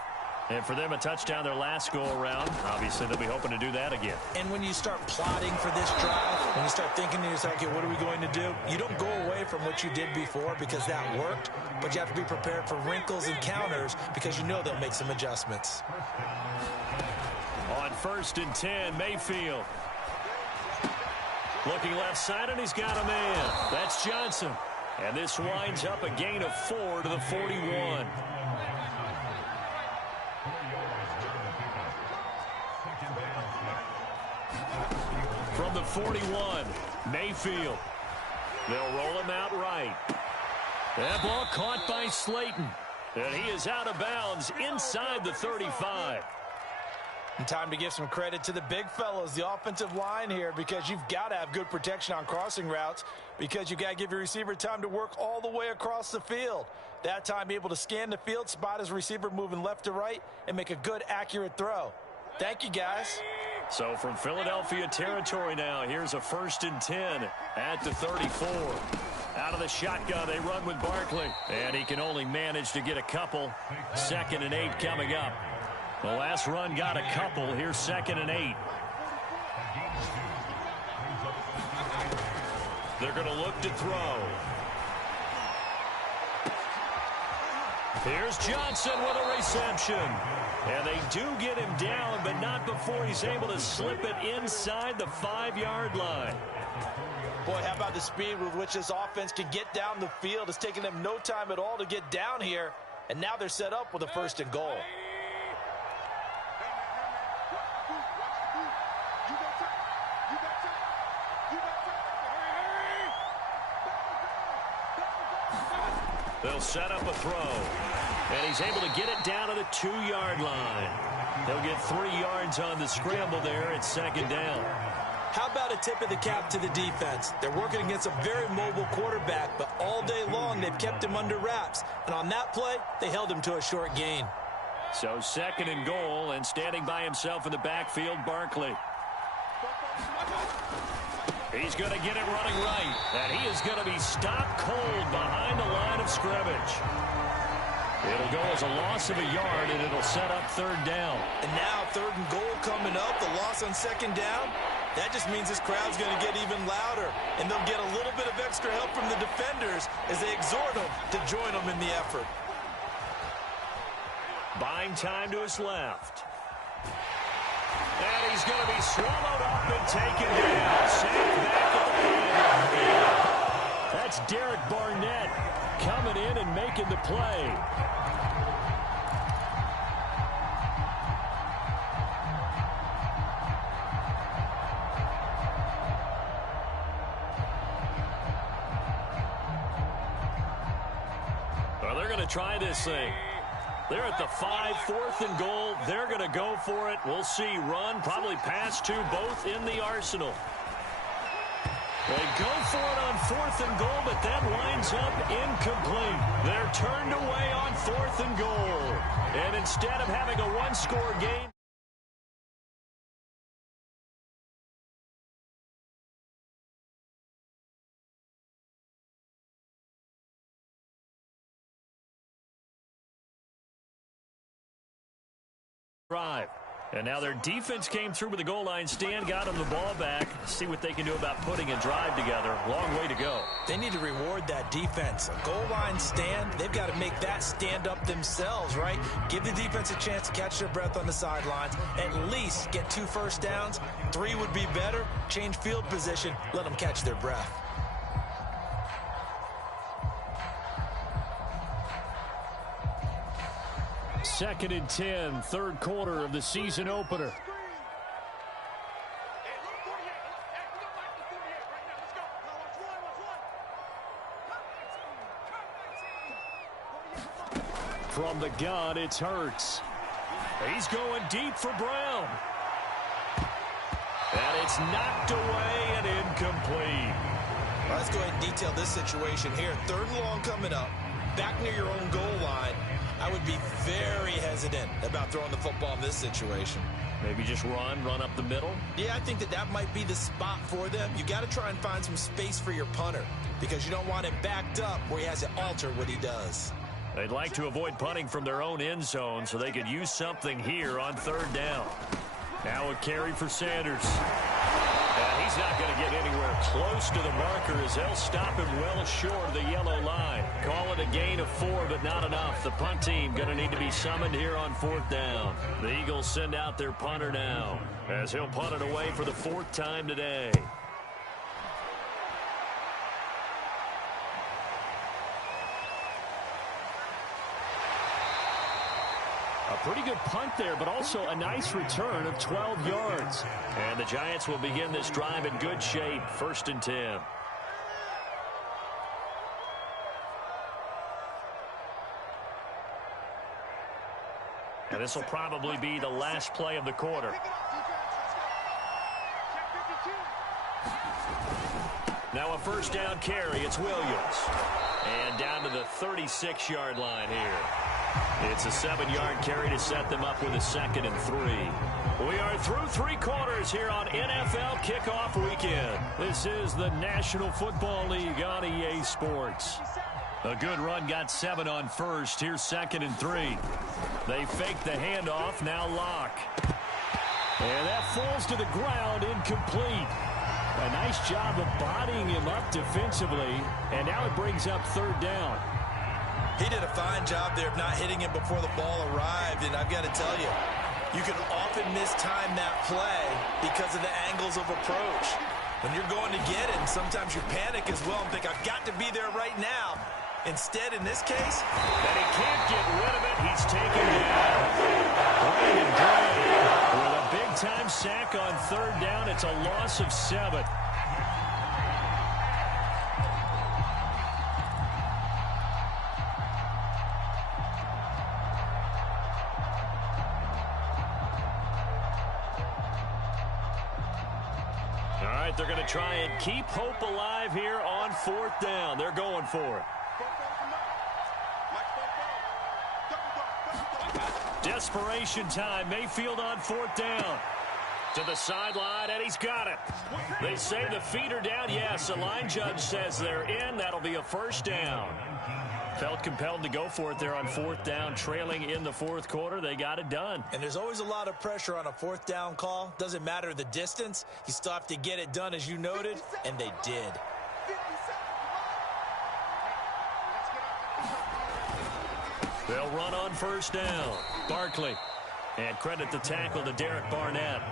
And for them, a touchdown their last go-around. Obviously, they'll be hoping to do that again. And when you start plotting for this drive, when you start thinking to yourself, okay, what are we going to do? You don't go away from what you did before because that worked, but you have to be prepared for wrinkles and counters because you know they'll make some adjustments. On 1st and 10, Mayfield. Looking left side, and he's got a man. That's Johnson. And this winds up a gain of 4 to the 41. From the 41, Mayfield. They'll roll him out right. That ball caught by Slayton. And he is out of bounds inside the 35. And time to give some credit to the big fellows, the offensive line here, because you've got to have good protection on crossing routes because you've got to give your receiver time to work all the way across the field. That time able to scan the field, spot his receiver moving left to right, and make a good, accurate throw. Thank you, guys. So from Philadelphia territory now, here's a 1st and 10 at the 34. Out of the shotgun, they run with Barkley. And he can only manage to get a couple. 2nd and 8 coming up. The last run got a couple. Here's 2nd and 8. They're going to look to throw. Here's Johnson with a reception. And they do get him down, but not before he's able to slip it inside the 5-yard line. Boy, how about the speed with which this offense can get down the field? It's taken them no time at all to get down here. And now they're set up with a 1st and goal. They'll set up a throw. And he's able to get it down to the 2-yard line. They'll get 3 yards on the scramble there at 2nd down. How about a tip of the cap to the defense? They're working against a very mobile quarterback, but all day long they've kept him under wraps. And on that play, they held him to a short gain. So 2nd and goal, and standing by himself in the backfield, Barkley. He's going to get it running right. And he is going to be stopped cold behind the line of scrimmage. It'll go as a loss of a yard, and it'll set up 3rd down. And now 3rd and goal coming up, the loss on 2nd down. That just means this crowd's going to get even louder, and they'll get a little bit of extra help from the defenders as they exhort them to join them in the effort. Buying time to his left. And he's going to be swallowed up and taken down. Sacked back at the 5-yard line. That's Derek Barnett coming in and making the play. Well, they're going to try this thing. They're at the 5, 4th and goal. They're going to go for it. We'll see. Run, probably pass to both in the arsenal. They go for it on 4th and goal, but that winds up incomplete. They're turned away on 4th and goal. And instead of having a 1-score game, drive. And now their defense came through with the goal line stand, got them the ball back. See what they can do about putting a drive together. Long way to go. They need to reward that defense. A goal line stand, they've got to make that stand up themselves, right? Give the defense a chance to catch their breath on the sidelines. At least get 2 first downs. 3 would be better. Change field position. Let them catch their breath. Second and 10, 3rd quarter of the season opener. From the gun, it's Hurts. He's going deep for Brown. And it's knocked away and incomplete. Well, let's go ahead and detail this situation here. 3rd and long coming up. Back near your own goal line. I would be very hesitant about throwing the football in this situation. Maybe just run up the middle? Yeah, I think that might be the spot for them. You got to try and find some space for your punter because you don't want him backed up where he has to alter what he does. They'd like to avoid punting from their own end zone so they could use something here on 3rd down. Now a carry for Sanders. And he's not going to get anywhere close to the marker as they'll stop him well short of the yellow line. Call it a gain of 4, but not enough. The punt team going to need to be summoned here on 4th down. The Eagles send out their punter now as he'll punt it away for the 4th time today. A pretty good punt there, but also a nice return of 12 yards. And the Giants will begin this drive in good shape. 1st and 10. And this will probably be the last play of the quarter. Now a 1st down carry. It's Williams. And down to the 36-yard line here. It's a 7-yard carry to set them up with a 2nd and 3. We are through 3 quarters here on NFL Kickoff Weekend. This is the National Football League on EA Sports. A good run got 7 on first. Here's 2nd and 3. They fake the handoff, now Locke. And that falls to the ground, incomplete. A nice job of bodying him up defensively, and now it brings up 3rd down. He did a fine job there of not hitting him before the ball arrived, and I've got to tell you, you can often mistime that play because of the angles of approach. When you're going to get him, sometimes you panic as well and think, I've got to be there right now. Instead, in this case, and he can't get rid of it. He's taken down. Brandon Graham with a big-time sack on 3rd down. It's a loss of 7. They're going to try and keep hope alive here on 4th down. They're going for it. Desperation time. Mayfield on 4th down. To the sideline, and he's got it. They say the feet are down. Yes, the line judge says they're in. That'll be a 1st down. Felt compelled to go for it there on 4th down, trailing in the 4th quarter. They got it done. And there's always a lot of pressure on a 4th down call. Doesn't matter the distance. You still have to get it done, as you noted, and they did. They'll run on 1st down. Barkley. And credit the tackle to Derek Barnett.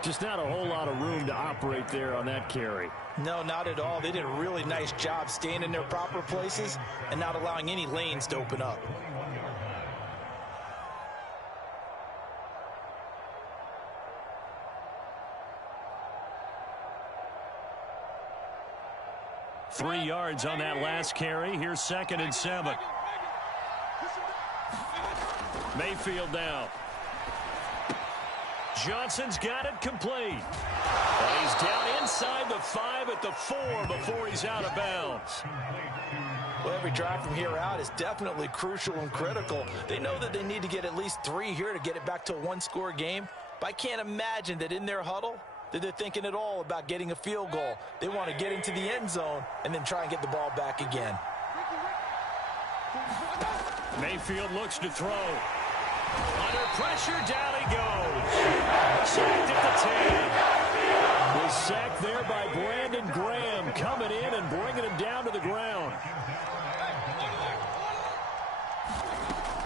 Just not a whole lot of room to operate there on that carry. No, not at all. They did a really nice job staying in their proper places and not allowing any lanes to open up. Three yards on that last carry. Here's 2nd and 7. Mayfield now. Johnson's got it complete. And he's down inside the 5 at the 4 before he's out of bounds. Well, every drive from here out is definitely crucial and critical. They know that they need to get at least 3 here to get it back to a 1-score game. But I can't imagine that in their huddle that they're thinking at all about getting a field goal. They want to get into the end zone and then try and get the ball back again. Mayfield looks to throw. Under pressure, down he goes. Sacked at the 10. Was sacked there by Brandon Graham, coming in and bringing him down to the ground.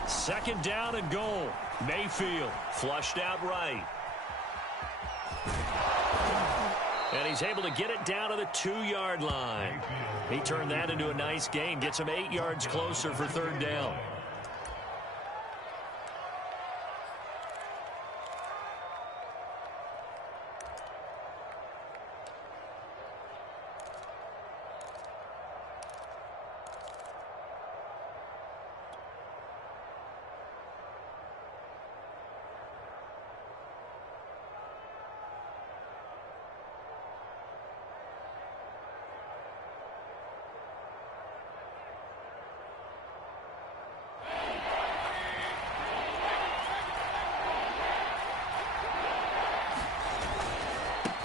2nd down and goal. Mayfield flushed out right. And he's able to get it down to the 2-yard line. He turned that into a nice gain. Gets him 8 yards closer for 3rd down.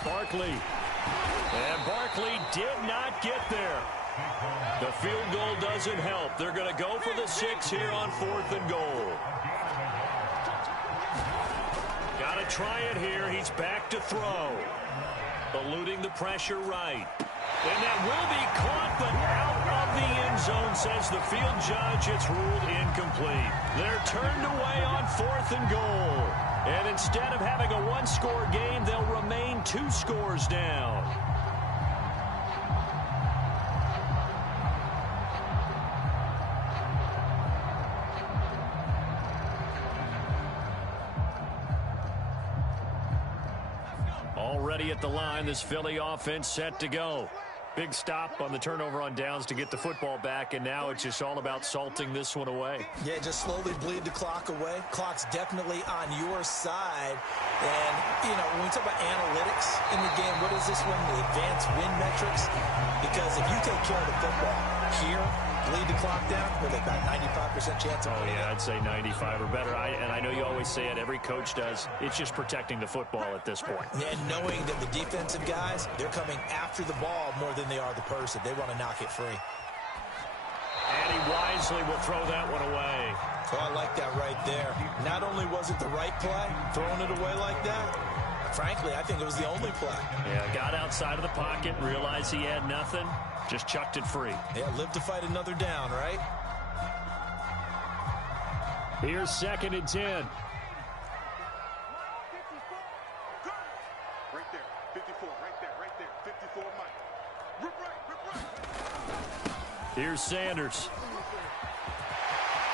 Barkley. And Barkley did not get there. The field goal doesn't help. They're going to go for the 6 here on 4th and goal. Got to try it here. He's back to throw. Eluding the pressure right. And that will be caught, but out of the end zone, says the field judge. It's ruled incomplete. They're turned away on 4th and goal. And instead of having a 1-score game, they'll remain 2 scores down. Already at the line, this Philly offense set to go. Big stop on the turnover on downs to get the football back, and now it's just all about salting this one away. Yeah, just slowly bleed the clock away. Clock's definitely on your side. And, you know, when we talk about analytics in the game, what is this one? The advanced win metrics? Because if you take care of the football here, bleed the clock down with about 95% chance of winning. Yeah, I'd say 95 or better. And I know you always say it, every coach does. It's just protecting the football at this point. And knowing that the defensive guys, they're coming after the ball more than they are the person. They want to knock it free. And he wisely will throw that one away. Oh, I like that right there. Not only was it the right play, throwing it away like that, frankly, I think it was the only play. Yeah, got outside of the pocket, realized he had nothing, just chucked it free. Yeah, live to fight another down, right? Here's 2nd and 10. Right there. 54. Right there. 54, Mike. Rip right. Here's Sanders.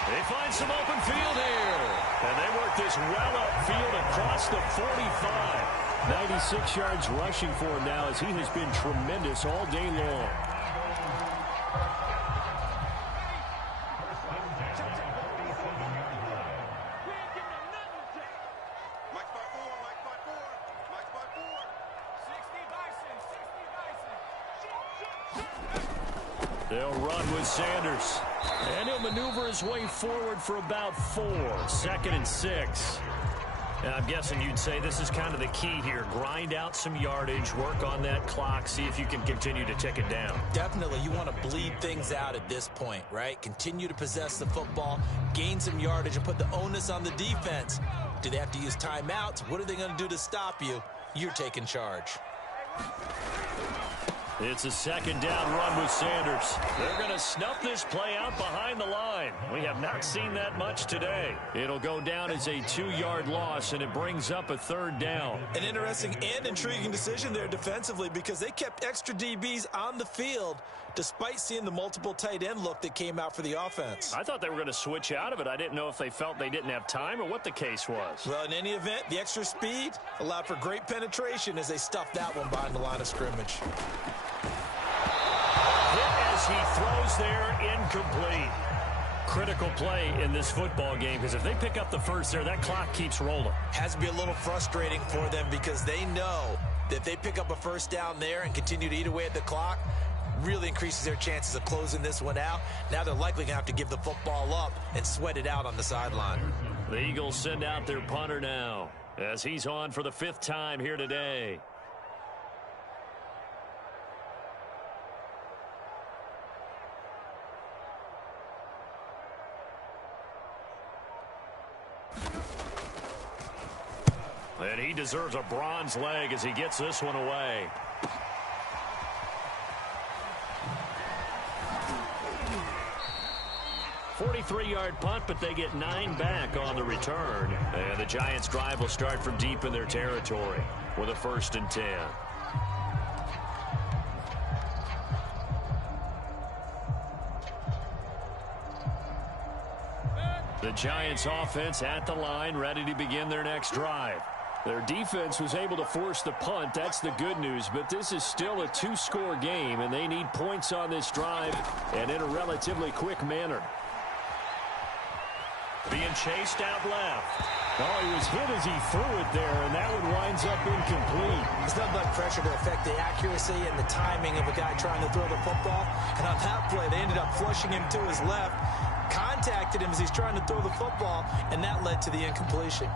They find some open field here. And they work this well upfield across the 45. 96 yards rushing for him now as he has been tremendous all day long. They'll run with Sanders. And he'll maneuver his way forward for about 4. 2nd and 6. And I'm guessing you'd say this is kind of the key here. Grind out some yardage, work on that clock, see if you can continue to tick it down. Definitely, you want to bleed things out at this point, right? Continue to possess the football, gain some yardage, and put the onus on the defense. Do they have to use timeouts? What are they going to do to stop you? You're taking charge. It's a 2nd down run with Sanders. They're going to snuff this play out behind the line. We have not seen that much today. It'll go down as a 2-yard loss, and it brings up a 3rd down. An interesting and intriguing decision there defensively because they kept extra DBs on the field despite seeing the multiple tight end look that came out for the offense. I thought they were going to switch out of it. I didn't know if they felt they didn't have time or what the case was. Well, in any event, the extra speed allowed for great penetration as they stuffed that one behind the line of scrimmage. As he throws there, incomplete. Critical play in this football game because if they pick up the first there, that clock keeps rolling. Has to be a little frustrating for them because they know that if they pick up a first down there and continue to eat away at the clock, really increases their chances of closing this one out. Now they're likely going to have to give the football up and sweat it out on the sideline. The Eagles send out their punter now as he's on for the 5th time here today. And he deserves a bronze leg as he gets this one away. "43-yard punt, but they get 9 back on the return. And the Giants' drive will start from deep in their territory with a 1st and 10. The Giants' offense at the line, ready to begin their next drive. Their defense was able to force the punt. That's the good news. But this is still a 2-score game, and they need points on this drive and in a relatively quick manner. Being chased out left. Oh, he was hit as he threw it there, and that one winds up incomplete. There's nothing but pressure to affect the accuracy and the timing of a guy trying to throw the football. And on that play, they ended up flushing him to his left, contacted him as he's trying to throw the football, and that led to the incompletion.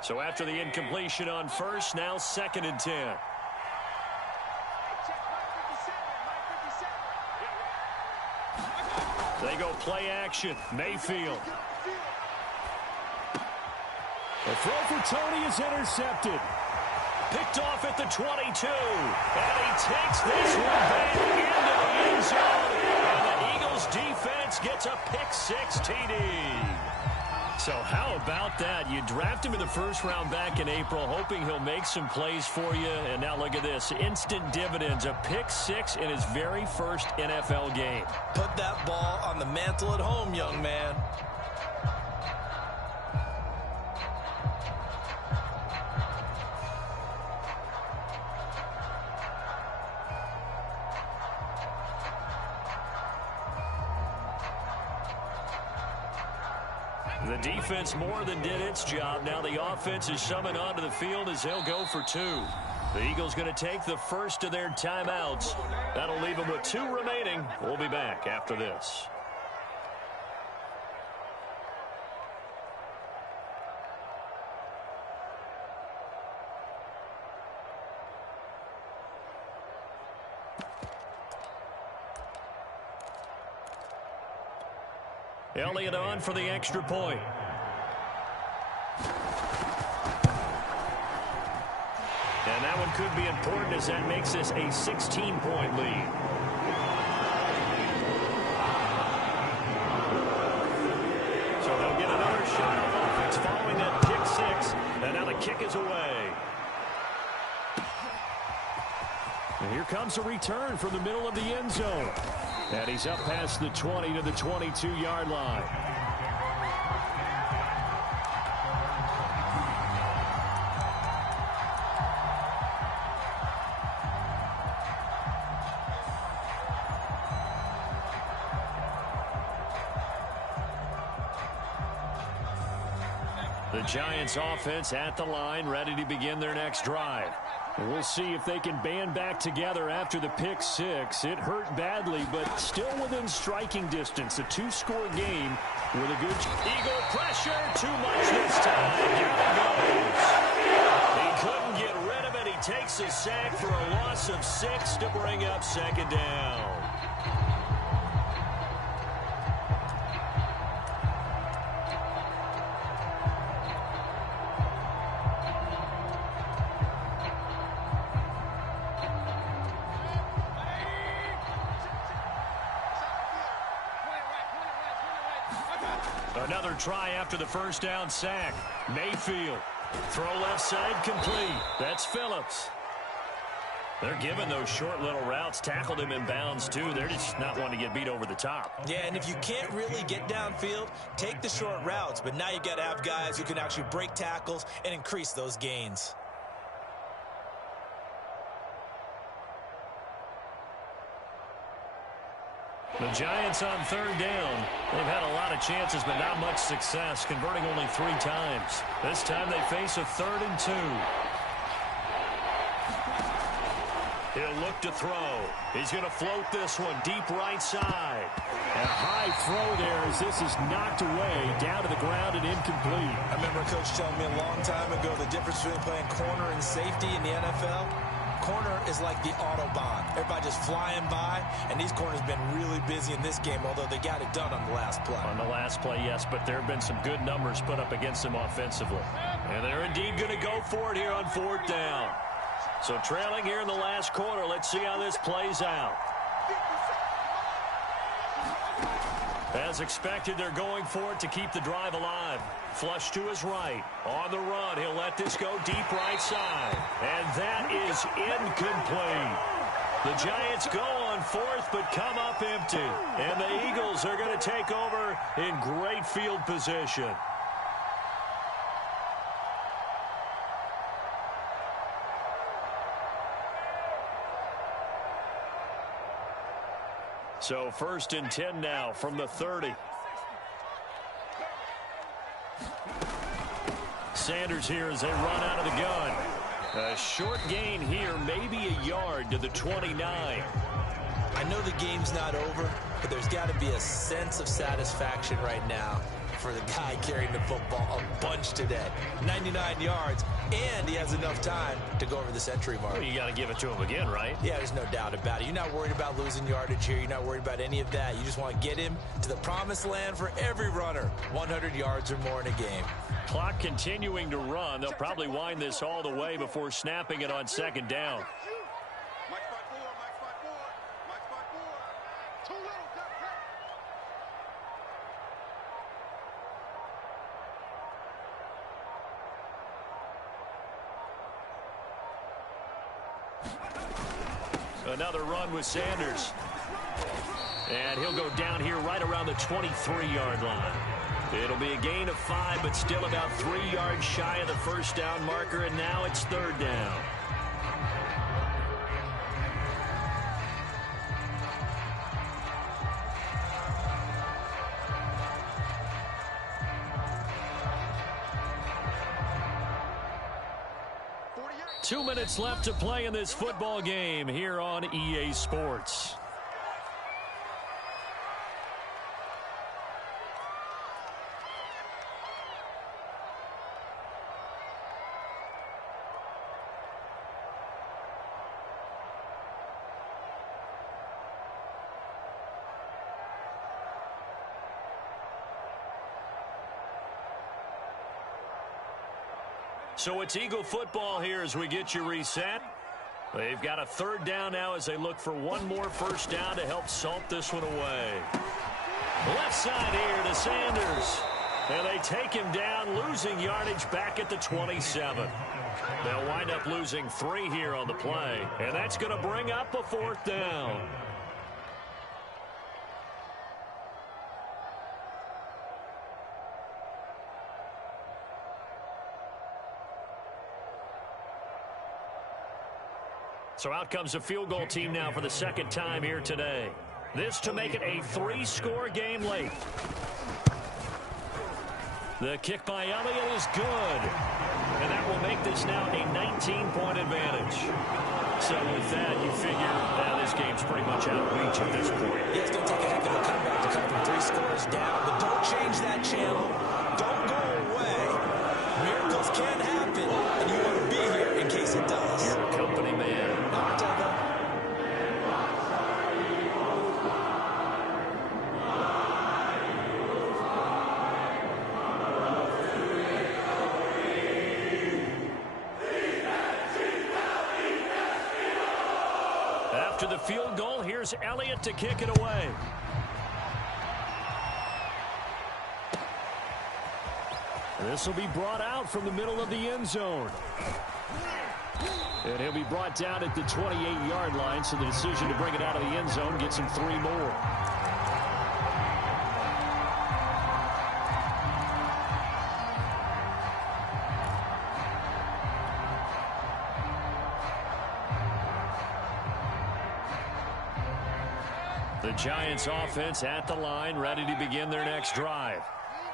So after the incompletion on first, now 2nd and 10. They go play action. Mayfield. The throw for Tony is intercepted. Picked off at the 22. And he takes this one back into the end zone. And the Eagles defense gets a pick-6 TD. So how about that? You draft him in the 1st round back in April, hoping he'll make some plays for you. And now look at this. Instant dividends. A pick-6 in his very first NFL game. Put that ball on the mantle at home, young man. The defense more than did its job. Now the offense is summoned onto the field as they'll go for two. The Eagles going to take the first of their timeouts. That'll leave them with 2 remaining. We'll be back after this. Elliott on for the extra point. And that one could be important as that makes this a 16-point lead. So they'll get another shot on offense following that pick 6. And now the kick is away. And here comes a return from the middle of the end zone. And he's up past the 20 to the 22-yard line. The Giants offense at the line, ready to begin their next drive. We'll see if they can band back together after the pick 6. It hurt badly, but still within striking distance. A 2-score game with a good Eagle pressure. Too much this time. Down it goes. He couldn't get rid of it. He takes a sack for a loss of 6 to bring up second down. Another try after the first down sack. Mayfield. Throw left side complete. That's Phillips. They're giving those short little routes. Tackled him in bounds, too. They're just not wanting to get beat over the top. Yeah, and if you can't really get downfield, take the short routes. But now you got to have guys who can actually break tackles and increase those gains. The Giants on third down. They've had a lot of chances, but not much success, converting only 3 times. This time they face a 3rd and 2. He'll look to throw. He's going to float this one deep right side. A high throw there as this is knocked away, down to the ground and incomplete. I remember a coach telling me a long time ago the difference between playing corner and safety in the NFL. Corner is like the Autobahn. Everybody just flying by, and these corners have been really busy in this game, although they got it done on the last play. On the last play, yes, but there have been some good numbers put up against them offensively. And they're indeed going to go for it here on 4th down. So trailing here in the last quarter, let's see how this plays out. As expected, they're going for it to keep the drive alive. Flush to his right. On the run, he'll let this go deep right side. And that is incomplete. The Giants go on 4th, but come up empty. And the Eagles are going to take over in great field position. So 1st and 10 now from the 30. Sanders here as they run out of the gun. A short gain here, maybe a yard to the 29. I know the game's not over, but there's got to be a sense of satisfaction right now for the guy carrying the football a bunch today. 99 yards, and he has enough time to go over the century mark. Well, you got to give it to him again, right? Yeah, there's no doubt about it. You're not worried about losing yardage here. You're not worried about any of that. You just want to get him to the promised land for every runner. 100 yards or more in a game. Clock continuing to run. They'll probably wind this all the way before snapping it on 2nd down. Another run with Sanders. And he'll go down here right around the 23-yard line. It'll be a gain of 5, but still about 3 yards shy of the 1st down marker, and now it's 3rd down. 2 minutes left to play in this football game here on EA Sports. So it's Eagle football here as we get you reset. They've got a third down now as they look for one more first down to help salt this one away. Left side here to Sanders. And they take him down, losing yardage back at the 27. They'll wind up losing 3 here on the play. And that's going to bring up a 4th down. So out comes a field goal team now for the second time here today. This to make it a 3-score game late. The kick by Elliott is good. And that will make this now a 19-point advantage. So with that, you figure this game's pretty much out of reach at this point. Yeah, it's going to take a heck of a comeback to come from 3 scores down. But don't change that channel. Don't go away. Miracles can happen, and you want to be here in case it does. You're a company man. After the field goal, here's Elliott to kick it away. This will be brought out from the middle of the end zone. And he'll be brought down at the 28-yard line, so the decision to bring it out of the end zone gets him 3 more. The Giants offense at the line, ready to begin their next drive.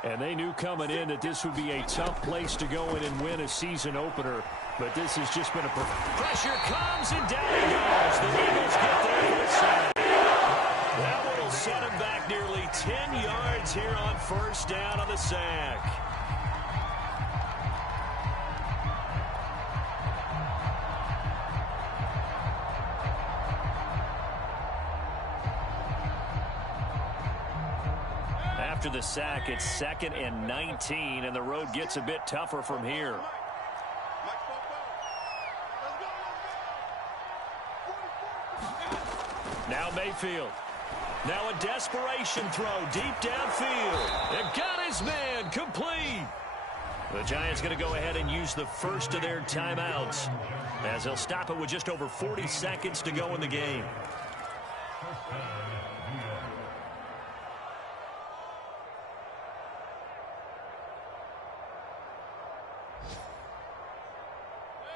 And they knew coming in that this would be a tough place to go in and win a season opener. But this has just been a pressure comes, and down he goes. The Eagles get there for the sack. That one will set him back nearly 10 yards here on first down on the sack. After the sack, it's 2nd and 19, and the road gets a bit tougher from here. Now Mayfield. Now a desperation throw deep downfield. They've got his man complete. The Giants going to go ahead and use the first of their timeouts as they'll stop it with just over 40 seconds to go in the game.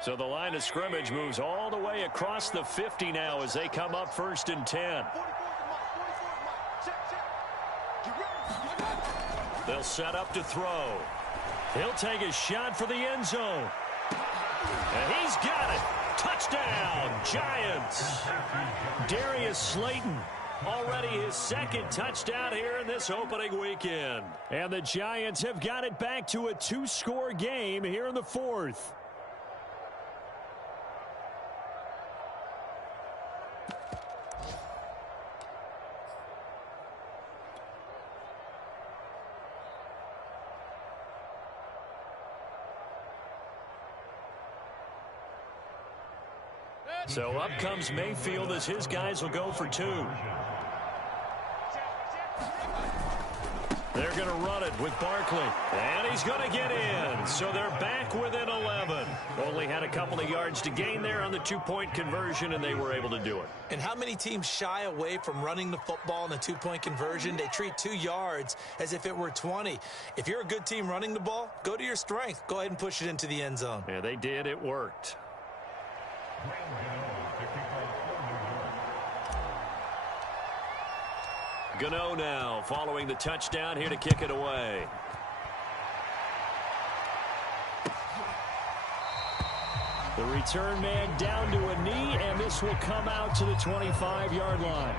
So the line of scrimmage moves all the way across the 50 now as they come up 1st and 10. They'll set up to throw. He'll take a shot for the end zone. And he's got it. Touchdown, Giants. Darius Slayton, already his 2nd touchdown here in this opening weekend. And the Giants have got it back to a 2-score game here in the 4th. So up comes Mayfield as his guys will go for 2. They're going to run it with Barkley. And he's going to get in. So they're back within 11. Only had a couple of yards to gain there on the 2-point conversion, and they were able to do it. And how many teams shy away from running the football in the 2-point conversion? They treat 2 yards as if it were 20. If you're a good team running the ball, go to your strength. Go ahead and push it into the end zone. Yeah, they did. It worked. Gano now following the touchdown here to kick it away. The return man down to a knee, and this will come out to the 25-yard line.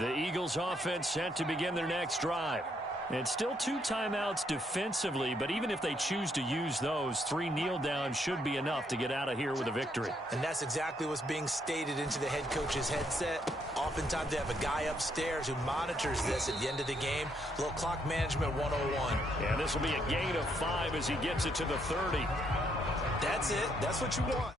The Eagles offense set to begin their next drive. It's still 2 timeouts defensively, but even if they choose to use those, 3 kneel downs should be enough to get out of here with a victory. And that's exactly what's being stated into the head coach's headset. Oftentimes they have a guy upstairs who monitors this at the end of the game. A little clock management 101. Yeah, this will be a gain of 5 as he gets it to the 30. That's it. That's what you want.